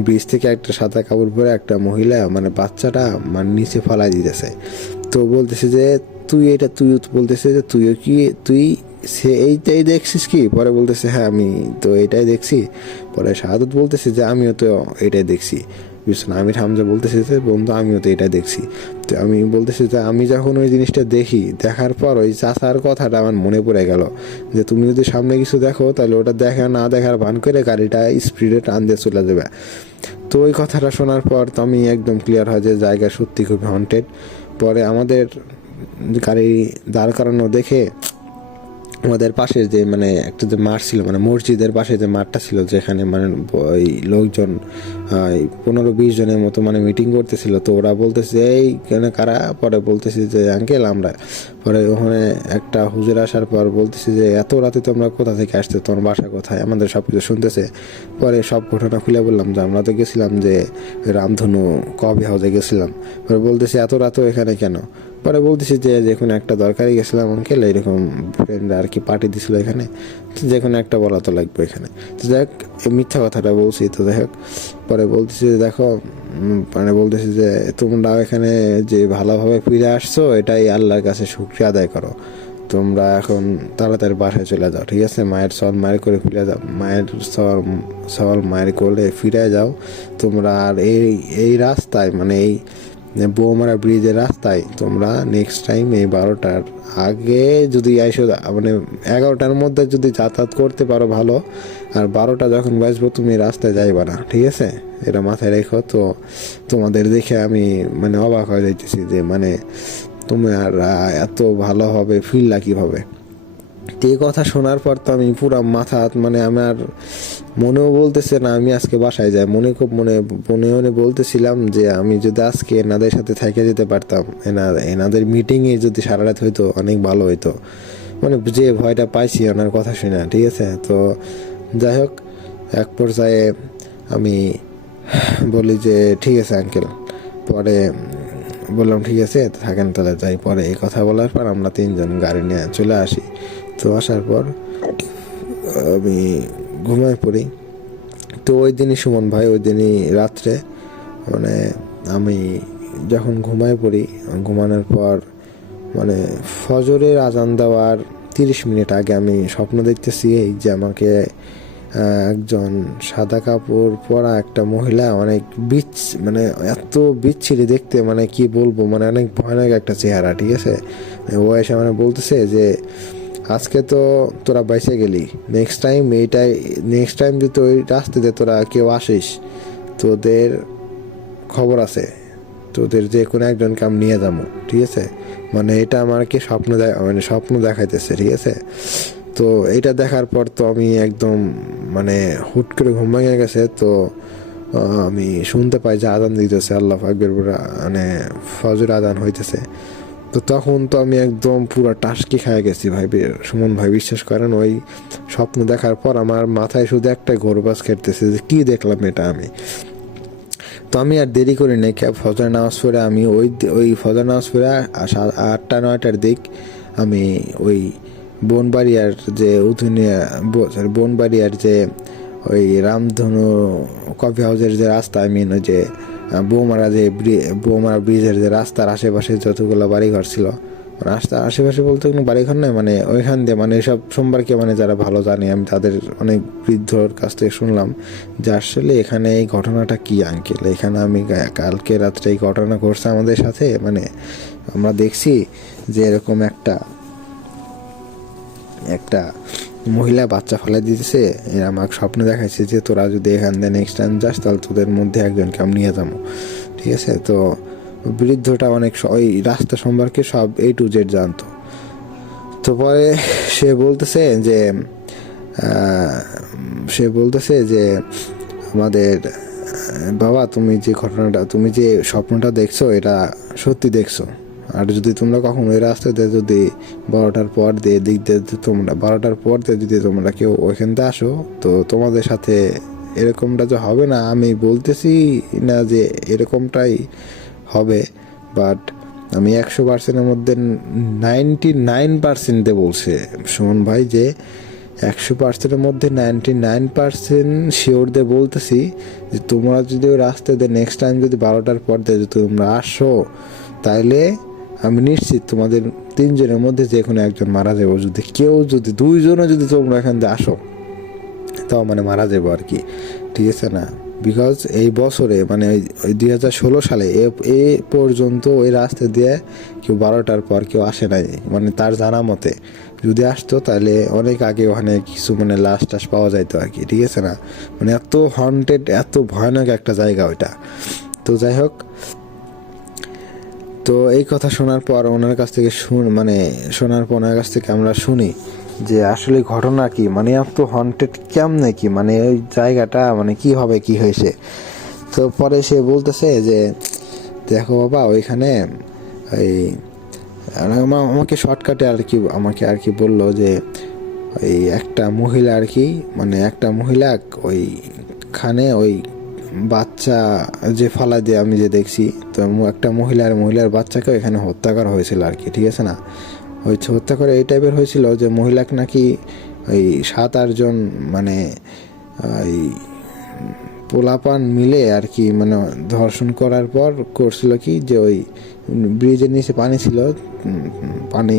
ব্রিজ থেকে একটা সাদা কাপড় পরে একটা মহিলা মানে বাচ্চাটা মানে নিচে ফালাই দিতেছে। তো বলতেছে যে তুই বলতেছে যে তুই সে এইটাই দেখছিস কি? পরে বলতেছে হ্যাঁ আমি তো এটাই দেখছি। পরে শাহাদত বলতেছে যে আমিও তো এটাই দেখছি। বুঝছেন, আমির হামজা বলতেছে যে বন্ধু আমিও তো এটা দেখছি। তো আমি বলতেছি যে আমি যখন ওই জিনিসটা দেখি, দেখার পর ওই চাচার কথাটা আমার মনে পড়ে গেল যে তুমি যদি সামনে কিছু দেখো তাহলে ওটা দেখা না দেখার ভান করে গাড়িটা স্পিডে টান দিয়ে চলে যাবে। তো ওই কথাটা শোনার পর তো আমি একদম ক্লিয়ার হয় যে জায়গা সত্যি খুব হন্টেড। পরে আমাদের গাড়ি দাঁড় করানো দেখে আমাদের পাশে যে মানে একটা যে মাঠ ছিল, মানে মসজিদের পাশে যে মাঠটা ছিল যেখানে মানে ওই লোকজন 15-20 জনের মতো মানে মিটিং করতেছিল। তো ওরা বলতেছে এই কেন কারা? পরে বলতেছে যে আঙ্কেল আমরা। পরে ওখানে একটা হুজুর আসার পর বলতেছে যে এত রাতে তোমরা কোথা থেকে আসতে, তোমার বাসা কোথায়? আমাদের সব কিছু শুনতেছে। পরে সব ঘটনা খুলে বললাম যে আমরা তো গেছিলাম যে রামধনু কফি হাউসে গেছিলাম। পরে বলতেছে এত রাতেও এখানে কেন? পরে বলতেছি যে কোনো একটা দরকারি গেছিলাম আঙ্কেল, এরকম ফ্রেন্ড আর কি পার্টি দিছিল এখানে, তো যে কোনো একটা বলা তো লাগবে এখানে। তো যাই হোক মিথ্যা কথাটা বলছি। তো যাই হোক পরে বলতেছি যে দেখো মানে বলতেছি যে তোমরা এখানে যে ভালোভাবে ফিরে আসছো এটাই আল্লাহর কাছে শুকরিয়া আদায় করো। তোমরা এখন তাড়াতাড়ি বাসায় চলে যাও, ঠিক আছে? মায়ের সওয়াল মায়ের করে ফিরে যাও, মায়ের সওয়াল মায়ের করে ফিরে যাও তোমরা। আর এই রাস্তায় মানে এই বৌমারা ব্রিজের রাস্তায় তোমরা নেক্সট টাইম এই 12টার আগে যদি আইসো, মানে 11টার মধ্যে যদি যাতায়াত করতে পারো ভালো, আর 12টা যখন বাজবো তুমি রাস্তায় যাইবা না, ঠিক আছে? এটা মাথায় রেখো। তো তোমাদের দেখে আমি মানে অবাক হয়ে যাইতেছি যে মানে তুমি আর এত ভালোভাবে ফিরলা কীভাবে? এই কথা শোনার পর তো আমি পুরো মাথা মানে আমার মনেও বলতেছে না আমি আজকে বাসায় যাই, খুব মনে বলতেছিলাম যে আমি যদি আজকে এনাদের সাথে থেকে যেতে পারতাম, এনাদের মিটিংয়ে যদি সারা রাত হইতো অনেক ভালো হইতো। মানে যে ভয়টা পাইছি ওনার কথা শুনে, ঠিক আছে? তো যাই হোক এক পর্যায়ে আমি বলি যে ঠিক আছে আঙ্কেল। পরে বললাম ঠিক আছে থাকেন তাহলে যাই। পরে এই কথা বলার পর আমরা 3জন গাড়ি নিয়ে চলে আসি। তো আসার পর আমি ঘুমায় পড়ি। তো ওই দিনই সুমন ভাই, ওই দিনই রাত্রে মানে আমি যখন ঘুমায় পড়ি, ঘুমানোর পর মানে ফজরের আজান দেওয়ার 30 মিনিট আগে আমি স্বপ্ন দেখতেছি এই যে আমাকে একজন সাদা কাপড় পরা একটা মহিলা অনেক মানে এত বিচ্ছিরি দেখতে, মানে কি বলবো, মানে অনেক ভয়ানক একটা চেহারা, ঠিক আছে? ও এসে মানে বলতেছে যে আজকে তো তোরা বাইসে গেলি, নেক্সট টাইম যদি ওই রাস্তাতে তোরা কেউ আসিস তোদের খবর আছে, তোদের যে কোনো একজনকে আমি নিয়ে যাবো, ঠিক আছে? মানে এটা আমাকে স্বপ্ন দেখাইতেছে, ঠিক আছে? তো এটা দেখার পর তো আমি একদম মানে হুট করে ঘুম ভেঙে গেছে। তো আমি শুনতে পাই যে আজান দিতেছে, আল্লাহু আকবার, মানে ফজর আজান হইতেছে। তো তখন তো আমি একদম পুরো টাসকি খেয়ে গেছি ভাই, সুমন ভাই বিশ্বাস করেন। ওই স্বপ্ন দেখার পর আমার মাথায় শুধু একটা ঘোরবাজ খেটতেছে যে কি দেখলাম এটা আমি। তো আমি আর দেরি করি নাই, ফজর নামাজ পড়ে আমি ওই ফজর নামাজ পড়ে 8টা-9টার দিক আমি ওই বনবাড়িয়ার যে বনবাড়িয়ার যে ওই রামধনু কফি হাউসের যে রাস্তা, আই মিন ওই যে বৌমারা ব্রিজের যে রাস্তার আশেপাশে যতগুলো বাড়িঘর ছিল, রাস্তার আশেপাশে বলতে কোনো বাড়িঘর নয়, মানে ওইখান দিয়ে মানে এসব সোমবারকে মানে যারা ভালো জানে, আমি তাদের অনেক বৃদ্ধর কাছ থেকে শুনলাম যে আসলে এখানে এই ঘটনাটা কি আঙ্কেল, এখানে আমি কালকে রাত্রে এই ঘটনা ঘটছে আমাদের সাথে, মানে আমরা দেখছি যে এরকম একটা মহিলা বাচ্চা ফেলে দিতেছে। এরা আমাকে স্বপ্ন দেখাইছে যে তোরা যদি এখান দিয়ে নেক্সট টাইম যাস তাহলে তোদের মধ্যে একজনকে আমি নিয়ে যাবো, ঠিক আছে? তো বৃদ্ধটা অনেক ওই রাস্তা সম্পর্কে সব A to Z জানতো। তো পরে সে বলতেছে যে আমাদের বাবা তুমি যে স্বপ্নটা দেখছো এটা সত্যি দেখছো, আর যদি তোমরা কখনো ওই রাস্তাতে যদি 12টার পর দিয়ে দিক দিয়ে তোমরা 12টার পর দিয়ে যদি তোমরা কেউ ওইখান থেকে আসো, তো তোমাদের সাথে এরকমটা যে হবে না আমি বলতেছি না যে এরকমটাই হবে, বাট আমি 100%-এর মধ্যে 99% বলছে সুমন ভাই যে 100%-এর মধ্যে 99% শিওর দিয়ে বলতেছি যে তোমরা যদি ওই রাস্তায় দিয়ে নেক্সট টাইম যদি 12টার পর দিয়ে যদি তোমরা আসো, তাইলে আমি নিশ্চিত তোমাদের 3জনের মধ্যে যে কোনো একজন মারা যাবো। যদি কেউ যদি 2জনও যদি তোমরা এখান দিয়ে আসো, তাও মানে মারা যাবো আর কি, ঠিক আছে না? বিকজ এই বছরে মানে ওই 2016 সালে এ পর্যন্ত ওই রাস্তা দিয়ে কেউ 12টার পর কেউ আসে নাই, মানে তার জানা মতে। যদি আসতো তাহলে অনেক আগে ওখানে কিছু মানে লাশ টাশ পাওয়া যাইতো আর কি, ঠিক আছে না? মানে এত হন্টেড, এত ভয়ানক একটা জায়গা ওইটা। তো যাই হোক, তো এই কথা শোনার পর ওনার কাছ থেকে শোনার পর ওনার কাছ থেকে আমরা শুনি যে আসলে ঘটনা কি, মানে এত হন্টেড কেমনে কি, মানে ওই জায়গাটা মানে কি হবে কি হয়েছে। তো পরে সে বলতেছে যে দেখো বাবা ওইখানে এই আমাকে শর্টকাটে আর কি আমাকে আর কি বললো যে ওই একটা মহিলা আর কি, মানে একটা মহিলা ওইখানে ওই বাচ্চা যে ফালা দিয়ে আমি যে দেখছি, তো একটা মহিলার বাচ্চাকে এখানে হত্যা করা হয়েছিল আর কি, ঠিক আছে না? ওই হত্যা করে এই টাইপের হয়েছিল যে মহিলাকে নাকি ওই 7-8 জন মানে ওই পোলাপান মিলে আর কি মানে ধর্ষণ করার পর করছিল কি যে ওই ব্রিজের নিচে পানি ছিল, পানি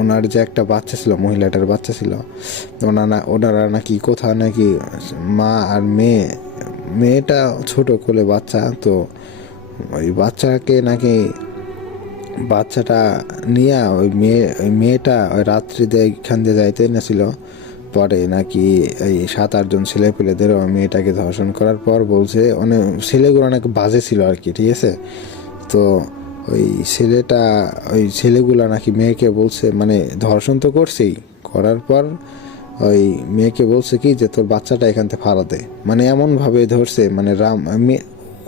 ওনার যে একটা বাচ্চা ছিল, মহিলাটার বাচ্চা ছিল, ওনারা নাকি কোথাও নাকি মা আর মেয়েটা ছোট কোলে বাচ্চা, তো ওই বাচ্চাকে নাকি বাচ্চাটা নিয়ে ওই মেয়েটা ওই রাত্রিতে এখান দিয়ে যাইতে এনেছিল। পরে নাকি এই 7-8 জন ছেলে পেলেদের মেয়েটাকে ধর্ষণ করার পর বলছে অনেক ছেলেগুলো অনেক বাজে ছিল আর কি, ঠিক আছে? তো ওই ছেলেগুলা নাকি মেয়েকে বলছে, মানে ধর্ষণ তো করছেই, করার পর ওই মেয়েকে বলছে কি যে তোর বাচ্চাটা এখান থেকে ফালা দে, মানে এমনভাবে ধরছে মানে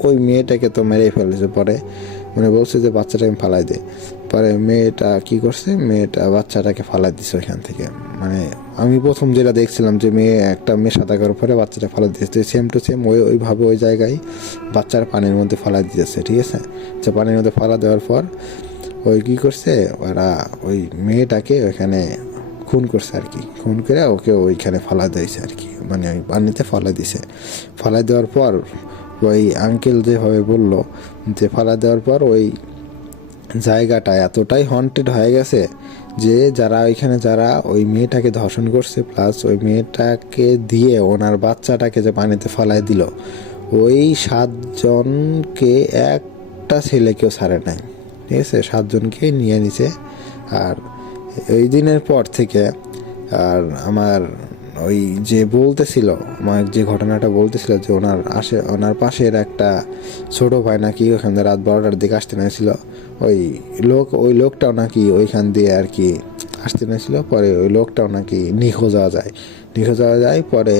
ওই মেয়েটাকে তো মেরেই ফেলেছে। পরে মানে বলছে যে বাচ্চাটাকে ফালাই দে, পরে মেয়েটা কি করছে, বাচ্চাটাকে ফালাই দিছে ওইখান থেকে। মানে আমি প্রথম যেটা দেখছিলাম যে একটা মেয়ে সাদা করার পরে বাচ্চাটা ফালাই দিয়েছে, সেম টু সেম ওইভাবে ওই জায়গায় বাচ্চার পানির মধ্যে ফালাই দিয়েছে, ঠিক আছে? যে পানির মধ্যে ফালা দেওয়ার পর ওই কী করছে, ওরা ওই মেয়েটাকে ওইখানে খুন করছে আর কি, খুন করে ওকে ওইখানে ফালা দিয়েছে আর কি, মানে ওই পানিতে ফালা দিছে। ফালা দেওয়ার পর ওই আঙ্কেল যেভাবে বললো যে ফালা দেওয়ার পর ওই জায়গাটা এতটাই হন্টেড হয়ে গেছে যে যারা ওই মেয়েটাকে ধর্ষণ করছে প্লাস ওই মেয়েটাকে দিয়ে ওনার বাচ্চাটাকে যে পানিতে ফালাই দিল, ওই 7 জনকে একটা ছেলেকেও ছাড়ে নাই, ঠিক আছে? 7 জনকে নিয়ে নিছে। আর ওই দিনের পর থেকে আর আমার ওই যে বলতেছিল, আমার যে ঘটনাটা বলতেছিল যে ওনার পাশের একটা ছোট ভাই নাকি ওখানে রাত 12টার দিকে আসতে নিয়েছিল, ওই লোকটাও নাকি ওইখান দিয়ে আর কি আসতে নিয়েছিল। পরে ওই লোকটাও নাকি নিখোঁজ হওয়া যায়। পরে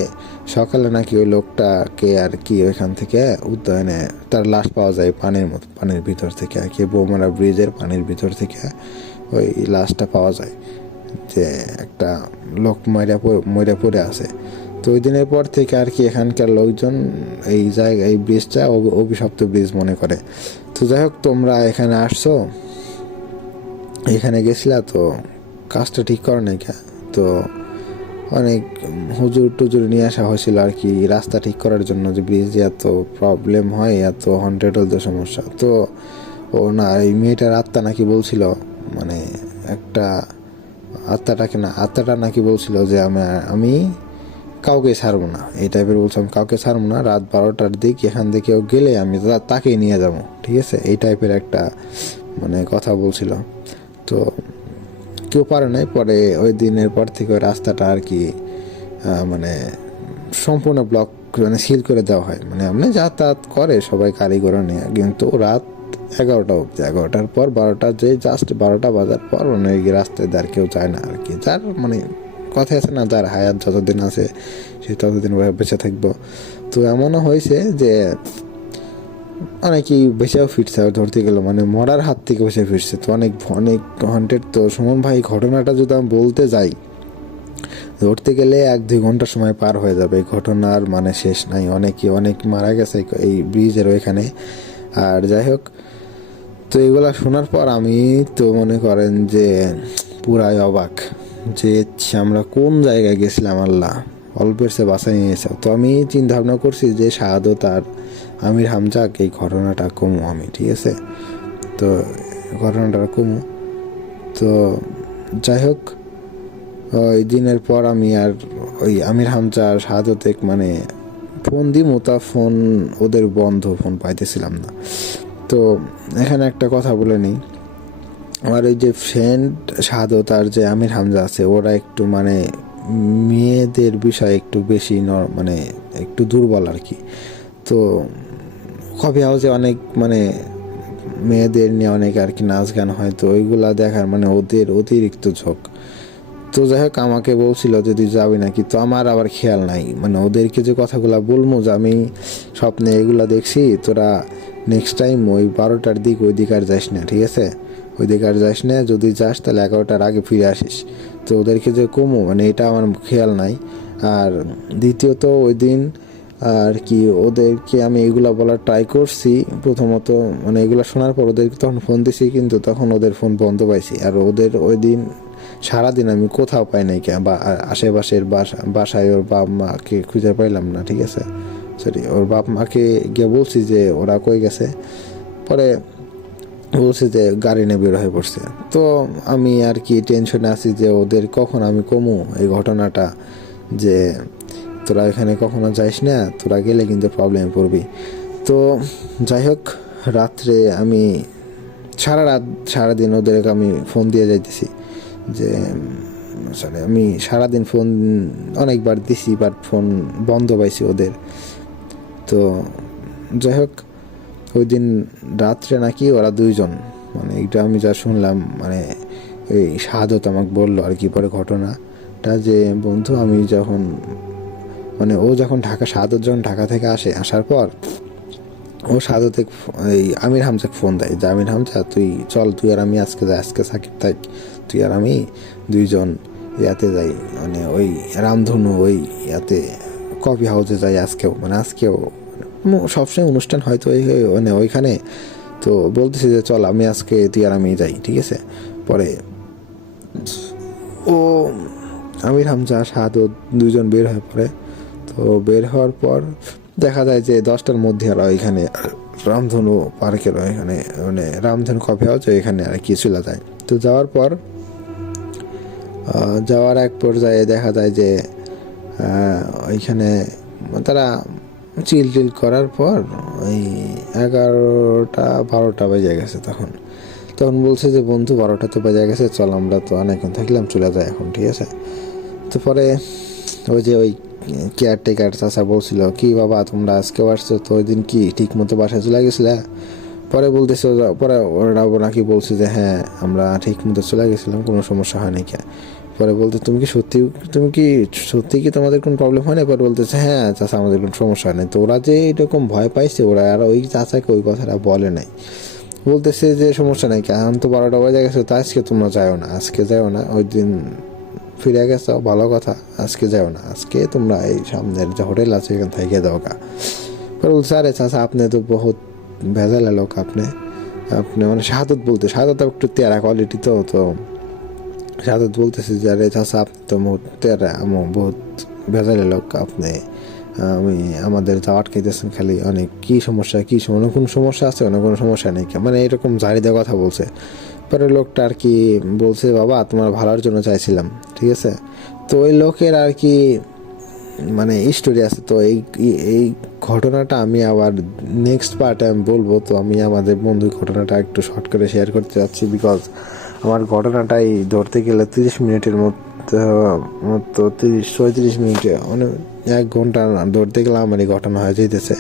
সকালে নাকি ওই লোকটাকে আর কি ওইখান থেকে উদ্যানে তার লাশ পাওয়া যায় পানির ভিতর থেকে আর কি, বৌমারা ব্রিজের পানির ভিতর থেকে ওই লাশটা পাওয়া যায়, যে একটা লোক মরে পড়ে আছে। তো ওই দিনের পর থেকে আর কি এখানকার লোকজন এই ব্রিজটা অভিশপ্ত ব্রিজ মনে করে। তো যাই হোক, তোমরা এখানে আসছো, এখানে গেছিলা, তো কাজটা ঠিক করো নাই, তো অনেক হুজুর টুজুর নিয়ে আসা হয়েছিল আর কি রাস্তা ঠিক করার জন্য, যে ব্রিজে এত প্রবলেম হয়, এত হন্টেড হতে সমস্যা। তো এই মেয়েটার আত্মা নাকি বলছিল, মানে একটা আত্মাটা নাকি বলছিল যে আমি কাউকে ছাড়বো না, এই টাইপের বলছে, আমি কাউকে ছাড়বো না, রাত 12টার দিক এখান থেকে কেউ গেলে আমি তাকেই নিয়ে যাবো, ঠিক আছে? এই টাইপের একটা মানে কথা বলছিল। তো কেউ পারে নাই। পরে ওই দিনের পর থেকে ওই রাস্তাটা আর কি মানে সম্পূর্ণ ব্লক মানে সিল করে দেওয়া হয়, মানে এমনি যাতায়াত করে সবাই কারিগর নিয়ে, কিন্তু রাত 11টা অবধি, 11টার পর 12টা যে জাস্ট 12টা বাজার পর অনেক রাস্তায় আর কেউ যায় না আর কি। যার মানে কথা আছে না, যার হায়াত যতদিন আছে সে ততদিন বেঁচে থাকবো। তো এমনও হয়েছে যে অনেকেই বেঁচেও ফিরছে আর ধরতে গেল, মানে মরার হাত থেকে বেঁচে ফিরছে। তো অনেক অনেক হন্টেড। তো সুমন ভাই ঘটনাটা যদি আমি বলতে যাই, ধরতে গেলে 1-2 ঘন্টা সময় পার হয়ে যাবে। এই ঘটনার মানে শেষ নাই, অনেক মারা গেছে এই ব্রিজের ওইখানে। আর যাই হোক, তো এগুলা শোনার পর আমি তো মনে করেন যে পুরাই অবাক, যে আমরা কোন জায়গায় গেছিলাম, আল্লাহ অল্পের সে বাসায় নিয়েছে। তো আমি চিন্তা ভাবনা করছি যে শাহাদত আর আমির হামজাক এই ঘটনাটা কমু আমি, ঠিক আছে। তো ঘটনাটা কমু। তো যাই হোক, ওই দিনের পর আমি আর ওই আমির হামজা আর শাহাদতে মানে ফোন দিমু, তা ফোন ওদের বন্ধ, ফোন পাইতেছিলাম না। তো এখানে একটা কথা বলে নিই, আমার ওই যে ফ্রেন্ড শাহাদত আর যে আমির হামজা আছে, ওরা একটু মানে মেয়েদের বিষয়ে একটু বেশি মানে একটু দুর্বল আর কি। তো কফি হাউসে অনেক মানে মেয়েদের নিয়ে অনেক আর কি নাচ গান হয়, তো ওইগুলা দেখার মানে ওদের অতিরিক্ত ঝোঁক। তো যাই হোক, আমাকে বলছিল যদি যাবি নাকি, তো আমার আবার খেয়াল নাই, মানে ওদেরকে যে কথাগুলো বলবো যে আমি স্বপ্নে এগুলা দেখছি, তোরা নেক্সট টাইম ওই 12টার দিক ওই দিক আর যাস না, ঠিক আছে। ওই দিক আর যাস না, যদি যাস তাহলে 11টার আগে ফিরে আসিস। তো ওদেরকে যে কমো মানে এটা আমার খেয়াল নাই। আর দ্বিতীয়ত ওই দিন আর কি ওদেরকে আমি এগুলা বলার ট্রাই করছি প্রথমত, মানে এগুলো শোনার পর ওদেরকে তখন ফোন দিছি, কিন্তু তখন ওদের ফোন বন্ধ পাইছি। আর ওদের ওই দিন সারাদিন আমি কোথাও পাই নাই, বা আশেপাশের বাসায় ওর বাপ মাকে খুঁজে পাইলাম না, ঠিক আছে। সরি, ওর বাপ মাকে গিয়ে বলছি যে ওরা কই গেছে, পরে বলছে যে গাড়ি নিয়ে বের হয়ে পড়ছে। তো আমি আর কি টেনশনে আছি যে ওদের কখন আমি কমু এই ঘটনাটা, যে তোরা এখানে কখনো যাইস না, তোরা গেলে কিন্তু প্রবলেমে পড়বি। তো যাই হোক, রাত্রে আমি সারাদিন ওদেরকে আমি ফোন দিয়ে যাইতেছি, যে আসলে আমি সারাদিন ফোন অনেকবার দিছি, বাট ফোন বন্ধ পাইছি ওদের। তো যাই হোক, ওই দিন রাত্রে নাকি ওরা দুইজন, মানে এটা আমি যা শুনলাম, মানে এই শাহাদত আমাকে বললো আর কি পরে ঘটনাটা, যে বন্ধু আমি যখন মানে ও যখন শাহাদত যখন ঢাকা থেকে আসার পর ও শাহাদতে এই আমির হামজাকে ফোন দেয় যে আমির হামজা তুই চল, তুই আর আমি আজকে যাই, আজকে সাকিব থাক, তুই আর আমি দুইজন ইয়াতে যাই, মানে ওই রামধনু ওই ইয়াতে কফি হাউসে যাই আজকেও, মানে আজকেও সবসময় অনুষ্ঠান হয়তো মানে ওইখানে। তো বলতেছি যে চল আমি আজকে তুই আর আমি যাই, ঠিক আছে। পরে ও আমির হামজা শাহাদত দুইজন বের হয়ে পড়ে। তো বের হওয়ার পর দেখা যায় যে 10টার মধ্যে আর ওইখানে রামধনু পার্কের ওইখানে মানে রামধনু কফি হাউস এখানে আর কি চলে যায়। তো যাওয়ার এক পর্যায়ে দেখা যায় যে ওইখানে তারা চিল করার পর ওই 11টা-12টা বেজে গেছে। তখন বলছে যে বন্ধু 12টা তো বেজে গেছে, চল আমরা তো অনেকক্ষণ থাকলাম, চলে যায় এখন, ঠিক আছে। তো পরে ওই কেয়ারটেকার চাচা বলছিল কি বাবা তোমরা আজকেও আসছো, তো ওই দিন কি ঠিক মতো বাসায় চলে গেছিলে? পরে বলতেছে, পরে ওরাও নাকি বলছে যে হ্যাঁ আমরা ঠিক মতো চলে গেছিলাম, কোনো সমস্যা হয় নাকি। পরে বলতে তুমি কি সত্যি কি তোমাদের কোনো প্রবলেম হয় না? পরে বলতেছে হ্যাঁ চাচা আমাদের কোনো সমস্যা হয় না। তো ওরা যে এরকম ভয় পাইছে, ওরা আর ওই চাচাকে ওই কথাটা বলে নাই, বলতেছে যে সমস্যা নাই, এখন তো 12টা বেজে গেছে, তো আজকে তোমরা আজকে যাও না, ওই দিন ফিরে গেছো ভালো কথা, আজকে যাও না, আজকে তোমরা এই সামনের যে হোটেল আছে এখান থেকে দাও গা। পরে বলছে আরে চাচা আপনি তো বহুত ভেজাল লোক, আপনি মানে শাহাদত একটু তেরা কোয়ালিটি, তো শাহাদত বলতেছে যে আরে চাচা আপনি তো তেরা বহুত ভেজাল লোক, আপনি আমাদের যাওয়া আটকাইতেছেন খালি, অনেক কি সমস্যা অনেক কোনো সমস্যা আছে, অনেক কোনো সমস্যা নেই, মানে এরকম জারি দেওয়া কথা বলছে। পরে লোকটা আর কি বলছে বাবা তোমার ভালোর জন্য চাইছিলাম, ঠিক আছে। তো ওই লোকের আর কি মানে স্টোরি আছে। তো এই ঘটনাটা আমি আবার নেক্সট পার্টে আমি বলবো। তো আমি আমাদের বন্ধু ঘটনাটা একটু শর্ট করে শেয়ার করতে যাচ্ছি, বিকজ আমার ঘটনাটাই ধরতে গেলে 30 মিনিটের মতো 30-34 মিনিটে মানে 1 ঘন্টা ধরতে গেলে আমার এই ঘটনা হয়ে যেতেছে।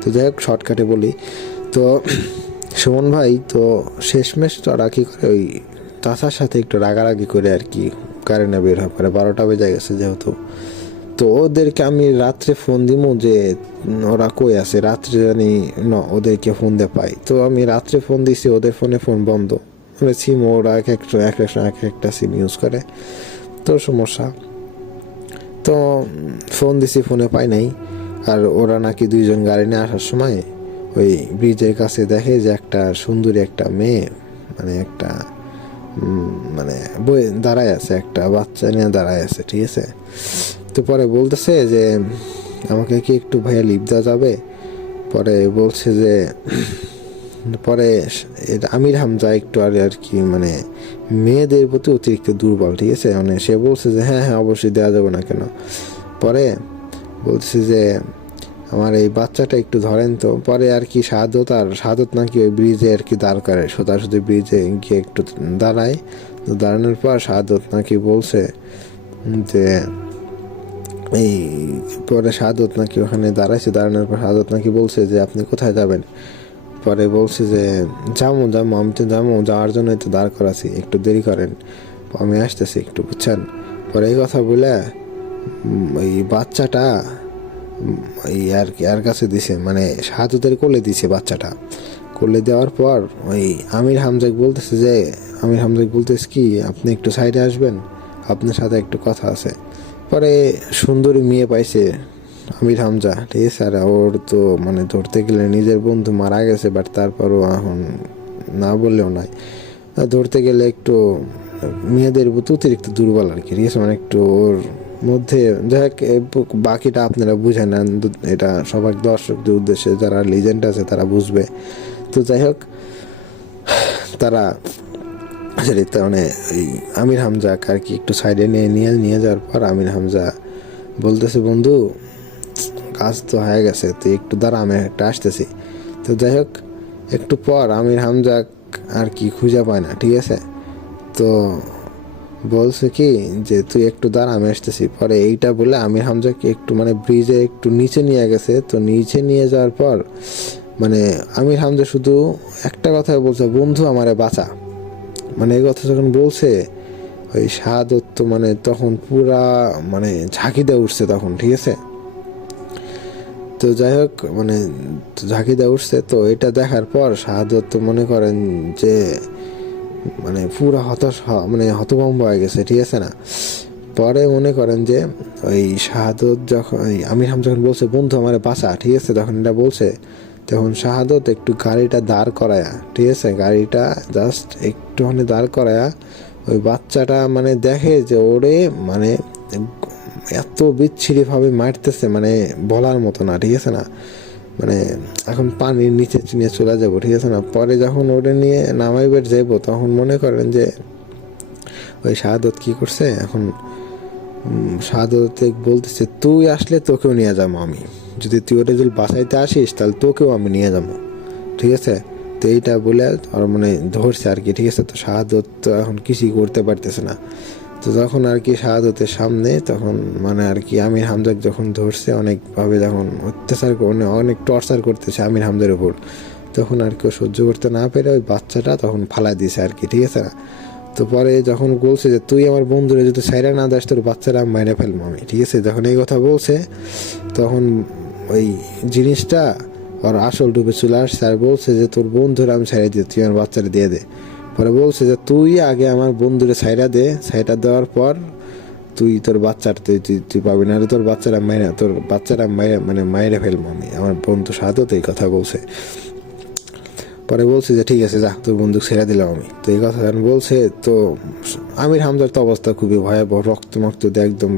তো যাই হোক শর্টকাটে বলি, তো সুমন ভাই তো শেষমেশ তারা কী করে ওই চাচার সাথে একটু রাগারাগি করে আর কি কারেন্টে বের হয়ে পড়ে, 12টা বেজে গেছে যেহেতু। তো ওদেরকে আমি রাত্রে ফোন দিমু যে ওরা কই আছে, রাত্রে জানি ওদেরকে ফোন দিয়ে পাই। তো আমি রাত্রে ফোন দিছি, ওদের ফোনে ফোন বন্ধ, মানে সিম ওরা এক একটা সিম ইউজ করে, তো সমস্যা। তো ফোন দিছি, ফোনে পাই নাই। আর ওরা নাকি দুইজন গাড়ি নিয়ে আসার সময় ওই ব্রিজের কাছে দেখে যে একটা সুন্দরী একটা মেয়ে, মানে একটা মানে বই দাঁড়ায় আছে, একটা বাচ্চা নিয়ে দাঁড়ায় আছে, ঠিক আছে। তো পরে বলতেছে যে আমাকে কি একটু ভাইয়া লিফট দেওয়া যাবে। পরে বলছে যে পরে আমির হামজা একটু আর কি মানে মেয়েদের প্রতি অতিরিক্ত দুর্বল, ঠিক আছে। মানে সে বলছে যে হ্যাঁ হ্যাঁ অবশ্যই দেওয়া যাবে না কেন। পরে বলছে যে আমার এই বাচ্চাটা একটু ধরেন তো। পরে আর কি শাহাদত নাকি ওই ব্রিজে আর কি দাঁড় করে, সোজাসুজি ব্রিজে গিয়ে একটু দাঁড়ায়। তো দাঁড়ানোর পর শাহাদত নাকি বলছে যে এই পরে শাহাদত নাকি ওখানে দাঁড়ানোর পর শাহাদত নাকি বলছে যে আপনি কোথায় যাবেন। পরে বলছে যে যাবো আমি তো যাওয়ার জন্যই তো দাঁড় করাছি, একটু দেরি করেন, আমি আসতেছি একটু, বুঝছেন। পরে এই কথা বলে এই বাচ্চাটা এই আর কাছে দিছে, মানে শাহাদতের কোলে দিছে বাচ্চাটা। কোলে দেওয়ার পর ওই আমির হামজাক বলতেছে কি আপনি একটু সাইডে আসবেন, আপনার সাথে একটু কথা আছে। পরে সুন্দরী মেয়ে পাইছে আমির হামজা, ঠিক আছে। আর ওর তো মানে ধরতে গেলে নিজের বন্ধু মারা গেছে, বাট তারপরও এখন না বললেও নাই, ধরতে গেলে একটু মেয়েদের প্রতি অতিরিক্ত দুর্বল আর কি, ঠিক আছে। মানে একটু ওর মধ্যে যাই হোক, বাকিটা আপনারা বুঝে নেন, এটা সবার দর্শকদের উদ্দেশ্যে, যারা লিজেন্ড আছে তারা বুঝবে। তো যাই হোক, তারা মানে এই আমির হামজা আর কি একটু সাইডে নিয়ে যাওয়ার পর আমির হামজা বলতেছে বন্ধু কাজ তো হয়ে গেছে, তুই একটু দাঁড়া, আমি একটা আসতেছি। তো যাই হোক, একটু পর আমির হামজা আর কি খুঁজে পায় না, ঠিক আছে। তো বলছে কি যে তুই একটু দাঁড়া, আমি আসতেছি। পরে এইটা বলে আমির হামজাকে একটু মানে ব্রিজে একটু নিচে নিয়ে গেছে। তো নিচে নিয়ে যাওয়ার পর মানে আমির হামজা শুধু একটা কথা বলছে, বন্ধু আমারে বাঁচা। মানে এই কথা যখন বলছে, ওই শাহাদত তো মানে তখন পুরা মানে ঝাঁকি দিয়ে উঠছে তখন, ঠিক আছে। তো যাই হোক, মানে ঝাঁকি দিয়ে উঠছে। তো এটা দেখার পর শাহাদত তো মনে করেন যে মানে পুরা মানে হতভম্ব হয়ে গেছে, ঠিক আছে না। পরে মনে করেন যে ওই শাহাদত যখন আমির হামজা যখন বলছে বন্ধু আমার বাঁচা, ঠিক আছে, যখন এটা বলছে তখন শাহাদত একটু গাড়িটা দাঁড় করায়া, ঠিক আছে, গাড়িটা জাস্ট একটুখানি দাঁড় করায়া ওই বাচ্চাটা মানে দেখে যে ওরে মানে এত বিচ্ছিরিভাবে মারতেছে, মানে বলার মতো না, ঠিক আছে না। মানে এখন পানির নিচে নিয়ে চলে যাবো, ঠিক আছে না। পরে যখন ওরে নিয়ে নামাইবার যাইবো তখন মনে করেন যে ওই শাহাদত কি করছে, এখন শাহাদত বলতেছে তুই আসলে তোকেও নিয়ে যাবো আমি, যদি তুই ওটা যদি বাসাইতে আসিস তাহলে তোকেও আমি নিয়ে যাবো, ঠিক আছে। তো এইটা বলে আর মানে ধরছে আর কি, ঠিক আছে। তো শাহাদত তো এখন কিছুই করতে পারতেছে না। তো যখন আর কি শাহাদতের সামনে তখন মানে আর কি আমির হামজাক যখন ধরছে অনেকভাবে, যখন অত্যাচার অনেক টর্চার করতেছে আমির হামজার উপর, তখন আর কেউ সহ্য করতে না পেরে ওই বাচ্চাটা তখন ফালাই দিয়েছে আর কি, ঠিক আছে না। তো পরে যখন বলছে যে তুই আমার বন্ধুরা যদি সাইরা না দাস তোর বাচ্চারা আমি মাইনে ফেলবো আমি, ঠিক আছে, যখন এই কথা বলছে তখন ওই জিনিসটা ওর আসল রূপে চলে আসছে আর বলছে যে তোর বন্ধুরা আমি ছাইড়া দিয়ে তুই আমার বাচ্চারা দিয়ে দে। পরে বলছে যে তুই আগে আমার বন্ধুরে ছাইড়া দে, ছাইড়া দেওয়ার পর তুই তোর বাচ্চার তুই পাবি না, তোর বাচ্চারা মানে মাইরে ফেলবো আমি, আমার বন্ধু শাহাদত এই কথা বলছে। পরে বলছে যে ঠিক আছে যা, তোর বন্দুক ছেড়ে দিলাম আমি। তো এই কথা যখন বলছে তো আমির হামজার তো অবস্থা খুবই ভয়াবহ, রক্ত দিয়ে একদম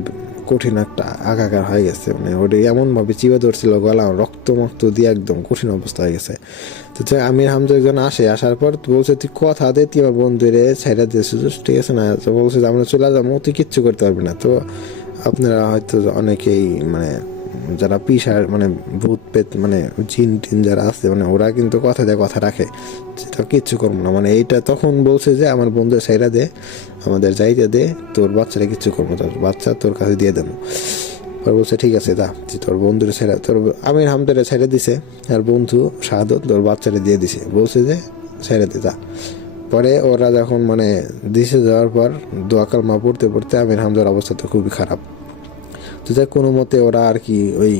কঠিন একটা আগাকার হয়ে গেছে, মানে ওটা এমনভাবে চিপে ধরছিল গলা, রক্ত দিয়ে একদম কঠিন অবস্থা হয়ে গেছে। তো আমির হামজা একজন আসার পর বলছে তুই কথা দে তুই আমার বন্ধুরে ছেড়ে দিয়েছিস, ঠিক আছে না। তো বলছে যে আমরা চলে যাবো, তুই কিচ্ছু করতে পারবি না। তো আপনারা হয়তো অনেকেই মানে যারা পিসার মানে ভূত পেত মানে জিন টিন যারা আছে, মানে ওরা কিন্তু কথা দেয় কথা রাখে, তো কিচ্ছু করবো না। মানে এইটা তখন বলছে যে আমার বন্ধু সাইরা দে, আমাদের যাইতে দে, তোর বাচ্চারা কিচ্ছু করবো, তোর বাচ্চা তোর কাছে দিয়ে দেবো। পরে বলছে ঠিক আছে যা, তোর বন্ধুরে ছেড়া, তোর আমির হামদারে ছেড়ে দিছে আর বন্ধু শাহাদত তোর বাচ্চারে দিয়ে দিছে, বলছে যে ছেড়ে দে যা। পরে ওরা যখন মানে দিছে যাওয়ার পর দোয়া কালমা পড়তে আমির হামদার অবস্থা তো খুবই খারাপ। তো যাই কোনো মতে ওরা আর কি ওই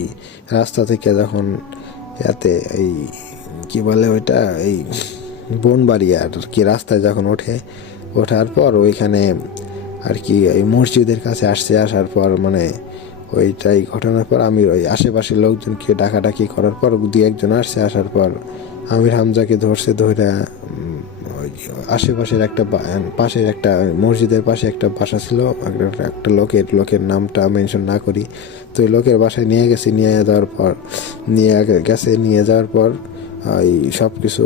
রাস্তা থেকে যখন এতে এই কি বলে ওইটা এই বনবাড়ি আর কি রাস্তায় যখন ওঠার পর ওইখানে আর কি এই মসজিদের কাছে আসার পর মানে ওইটাই ঘটনার পর আমি ওই আশেপাশের লোকজনকে ডাকাডাকি করার পর দুই একজন আসার পর আমির হামজাকে ধরে ওই আশেপাশের পাশের একটা মসজিদের পাশে একটা বাসা ছিল, একটা লোকের নামটা মেনশন না করি, তো ওই লোকের বাসায় নিয়ে যাওয়ার পর ওই সব কিছু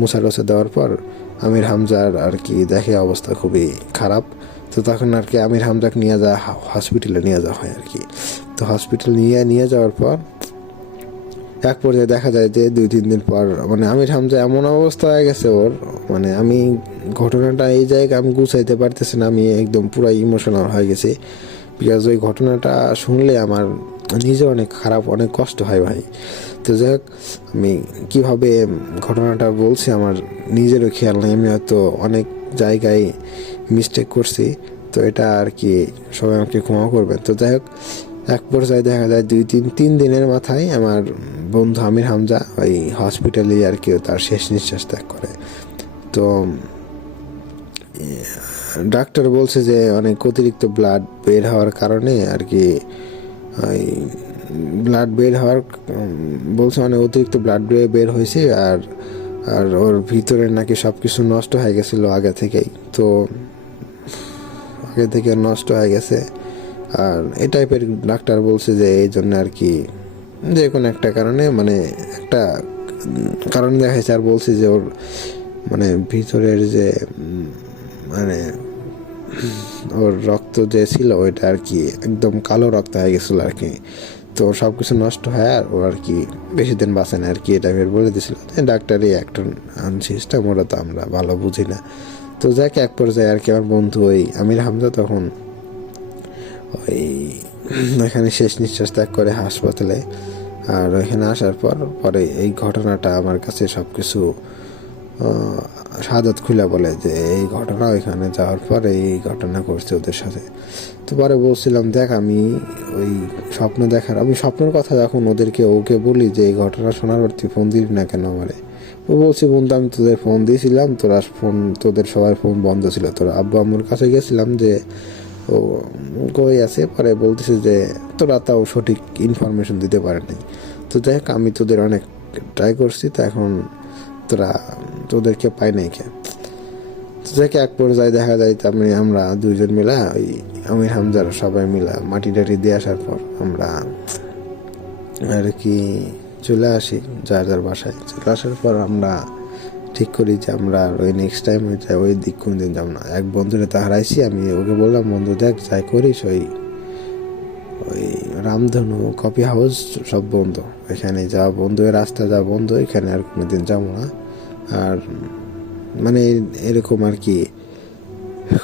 মুছা দেওয়ার পর আমির হামজার আর কি দেখে অবস্থা খুবই খারাপ। তো তখন আর কি আমির হামজাকে হসপিটালে নিয়ে যাওয়া হয় আর কি। তো হসপিটাল নিয়ে যাওয়ার পর এক পর্যায়ে দেখা যায় যে 2-3 দিন পর মানে আমির হামজা এমন অবস্থা হয়ে গেছে ওর, মানে আমি ঘটনাটা এই জায়গায় আমি গুছাইতে পারতেছি না, আমি একদম পুরো ইমোশনাল হয়ে গেছি। বিকজ ওই ঘটনাটা শুনলে আমার নিজে অনেক খারাপ, অনেক কষ্ট হয় ভাই। তো যাই হোক, আমি কীভাবে ঘটনাটা বলছি আমার নিজেরও খেয়াল নেই, আমি হয়তো অনেক জায়গায় মিস্টেক করছি, তো এটা আর কি সবাই আমাকে ক্ষমা করবেন। তো যাই হোক, এক পর্যায়ে দেখা যায় 2-3 দিনের মাথায় আমার বন্ধু আমির হামজা ওই হসপিটালে আর কি তার শেষ নিঃশ্বাস ত্যাগ করে। তো ডাক্তার বলছে যে অনেক অতিরিক্ত ব্লাড বের হওয়ার কারণে আর কি ওই বলছে অনেক অতিরিক্ত ব্লাড বের হয়েছে, আর ওর ভিতরে নাকি সব কিছু নষ্ট হয়ে গেছিলো আগে থেকে নষ্ট হয়ে গেছে। আর এই টাইপের ডাক্তার বলছে যে এই জন্য আর কি যে কোনো একটা কারণে মানে একটা কারণ দেখাইছে, আর বলছে যে ওর মানে ভিতরের যে মানে ওর রক্ত যে ছিল ওইটা আর কি একদম কালো রক্ত হয়ে গেছিলো আর কি। তো সব কিছু নষ্ট হয় আর ও আর কি বেশি দিন বাঁচে না আর কি, এটা বলে দিয়েছিল। ডাক্তারই একটা সিস্টেম, ওরা তো আমরা ভালো বুঝি না। তো যাকে এক পর্যায়ে আর কি আমার বন্ধু ওই আমির হামজা তখন ওই এখানে শেষ নিঃশ্বাস ত্যাগ করে হাসপাতালে। আর ওইখানে আসার পরে এই ঘটনাটা আমার কাছে সব কিছু সাদত খুলে বলে যে এই ঘটনা ওইখানে যাওয়ার পর এই ঘটনা করছে ওদের সাথে। তো পরে বলছিলাম দেখ আমি ওই আমি স্বপ্নের কথা যখন ওকে বলি যে এই ঘটনা শোনার পর তুই ফোন দিলি না কেন আমারে, ও বলছে বন্ধু আমি তোদের ফোন দিয়েছিলাম, তোদের সবার ফোন বন্ধ ছিল, তোরা আব্বু আম্মুর কাছে গেছিলাম যে ও কই আছে, পরে বলতেছে যে তোরা তাও সঠিক ইনফরমেশন দিতে পারেনি। তো যাই হোক, আমি তোদের অনেক ট্রাই করছি, তো এখন তোদেরকে পাই নাই কে। তো যাকে এক পর্যায়ে দেখা যায় আমরা দুইজন মিলা ওই আমির হামজার সবাই মিলা মাটি টাটি দিয়ে আসার পর আমরা আর কি চলে আসি যার বাসায়। চলে আসার পর আমরা ঠিক করি যে আমরা ওই নেক্সট টাইম ওই দিক কোনদিন যাব না। এক বন্ধুরে তা হারাইছি, আমি ওকে বললাম বন্ধু দেখ যাই করিস ওই রামধনু কফি হাউস সব বন্ধ, এখানে যা বন্ধ, রাস্তা যা বন্ধ, এখানে আর কোনোদিন যাবো না। আর মানে এরকম আর কি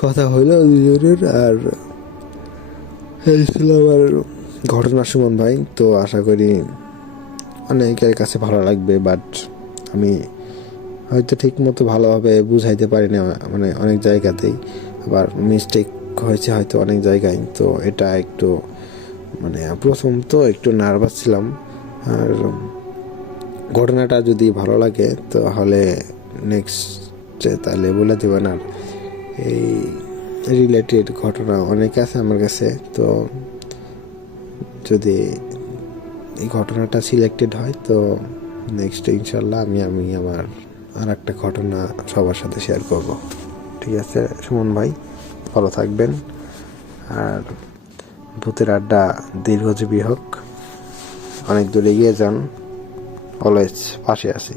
কথা হইলো দুজনের। আর এই ছিল আমার ঘটনা সুমন ভাই। তো আশা করি অনেকের কাছে ভালো লাগবে, বাট আমি হয়তো ঠিক মতো ভালোভাবে বুঝাইতে পারি না, মানে অনেক জায়গাতেই আবার মিস্টেক হয়েছে হয়তো অনেক জায়গায়। তো এটা একটু মানে প্রথম তো একটু নার্ভাস ছিলাম। আর ঘটনাটা যদি ভালো লাগে তাহলে নেক্সটে তাহলে বলে দেবেন। আর এই রিলেটেড ঘটনা অনেক আছে আমার কাছে, তো যদি এই ঘটনাটা সিলেক্টেড হয় তো নেক্সট ইনশাল্লাহ আমি আমার আর একটা ঘটনা সবার সাথে শেয়ার করব। ঠিক আছে সুমন ভাই, ভালো থাকবেন। আর ভূতের আড্ডা দীর্ঘজীবী হোক, অনেক দূরে এগিয়ে যান, অলওয়েজ পাশে আছি।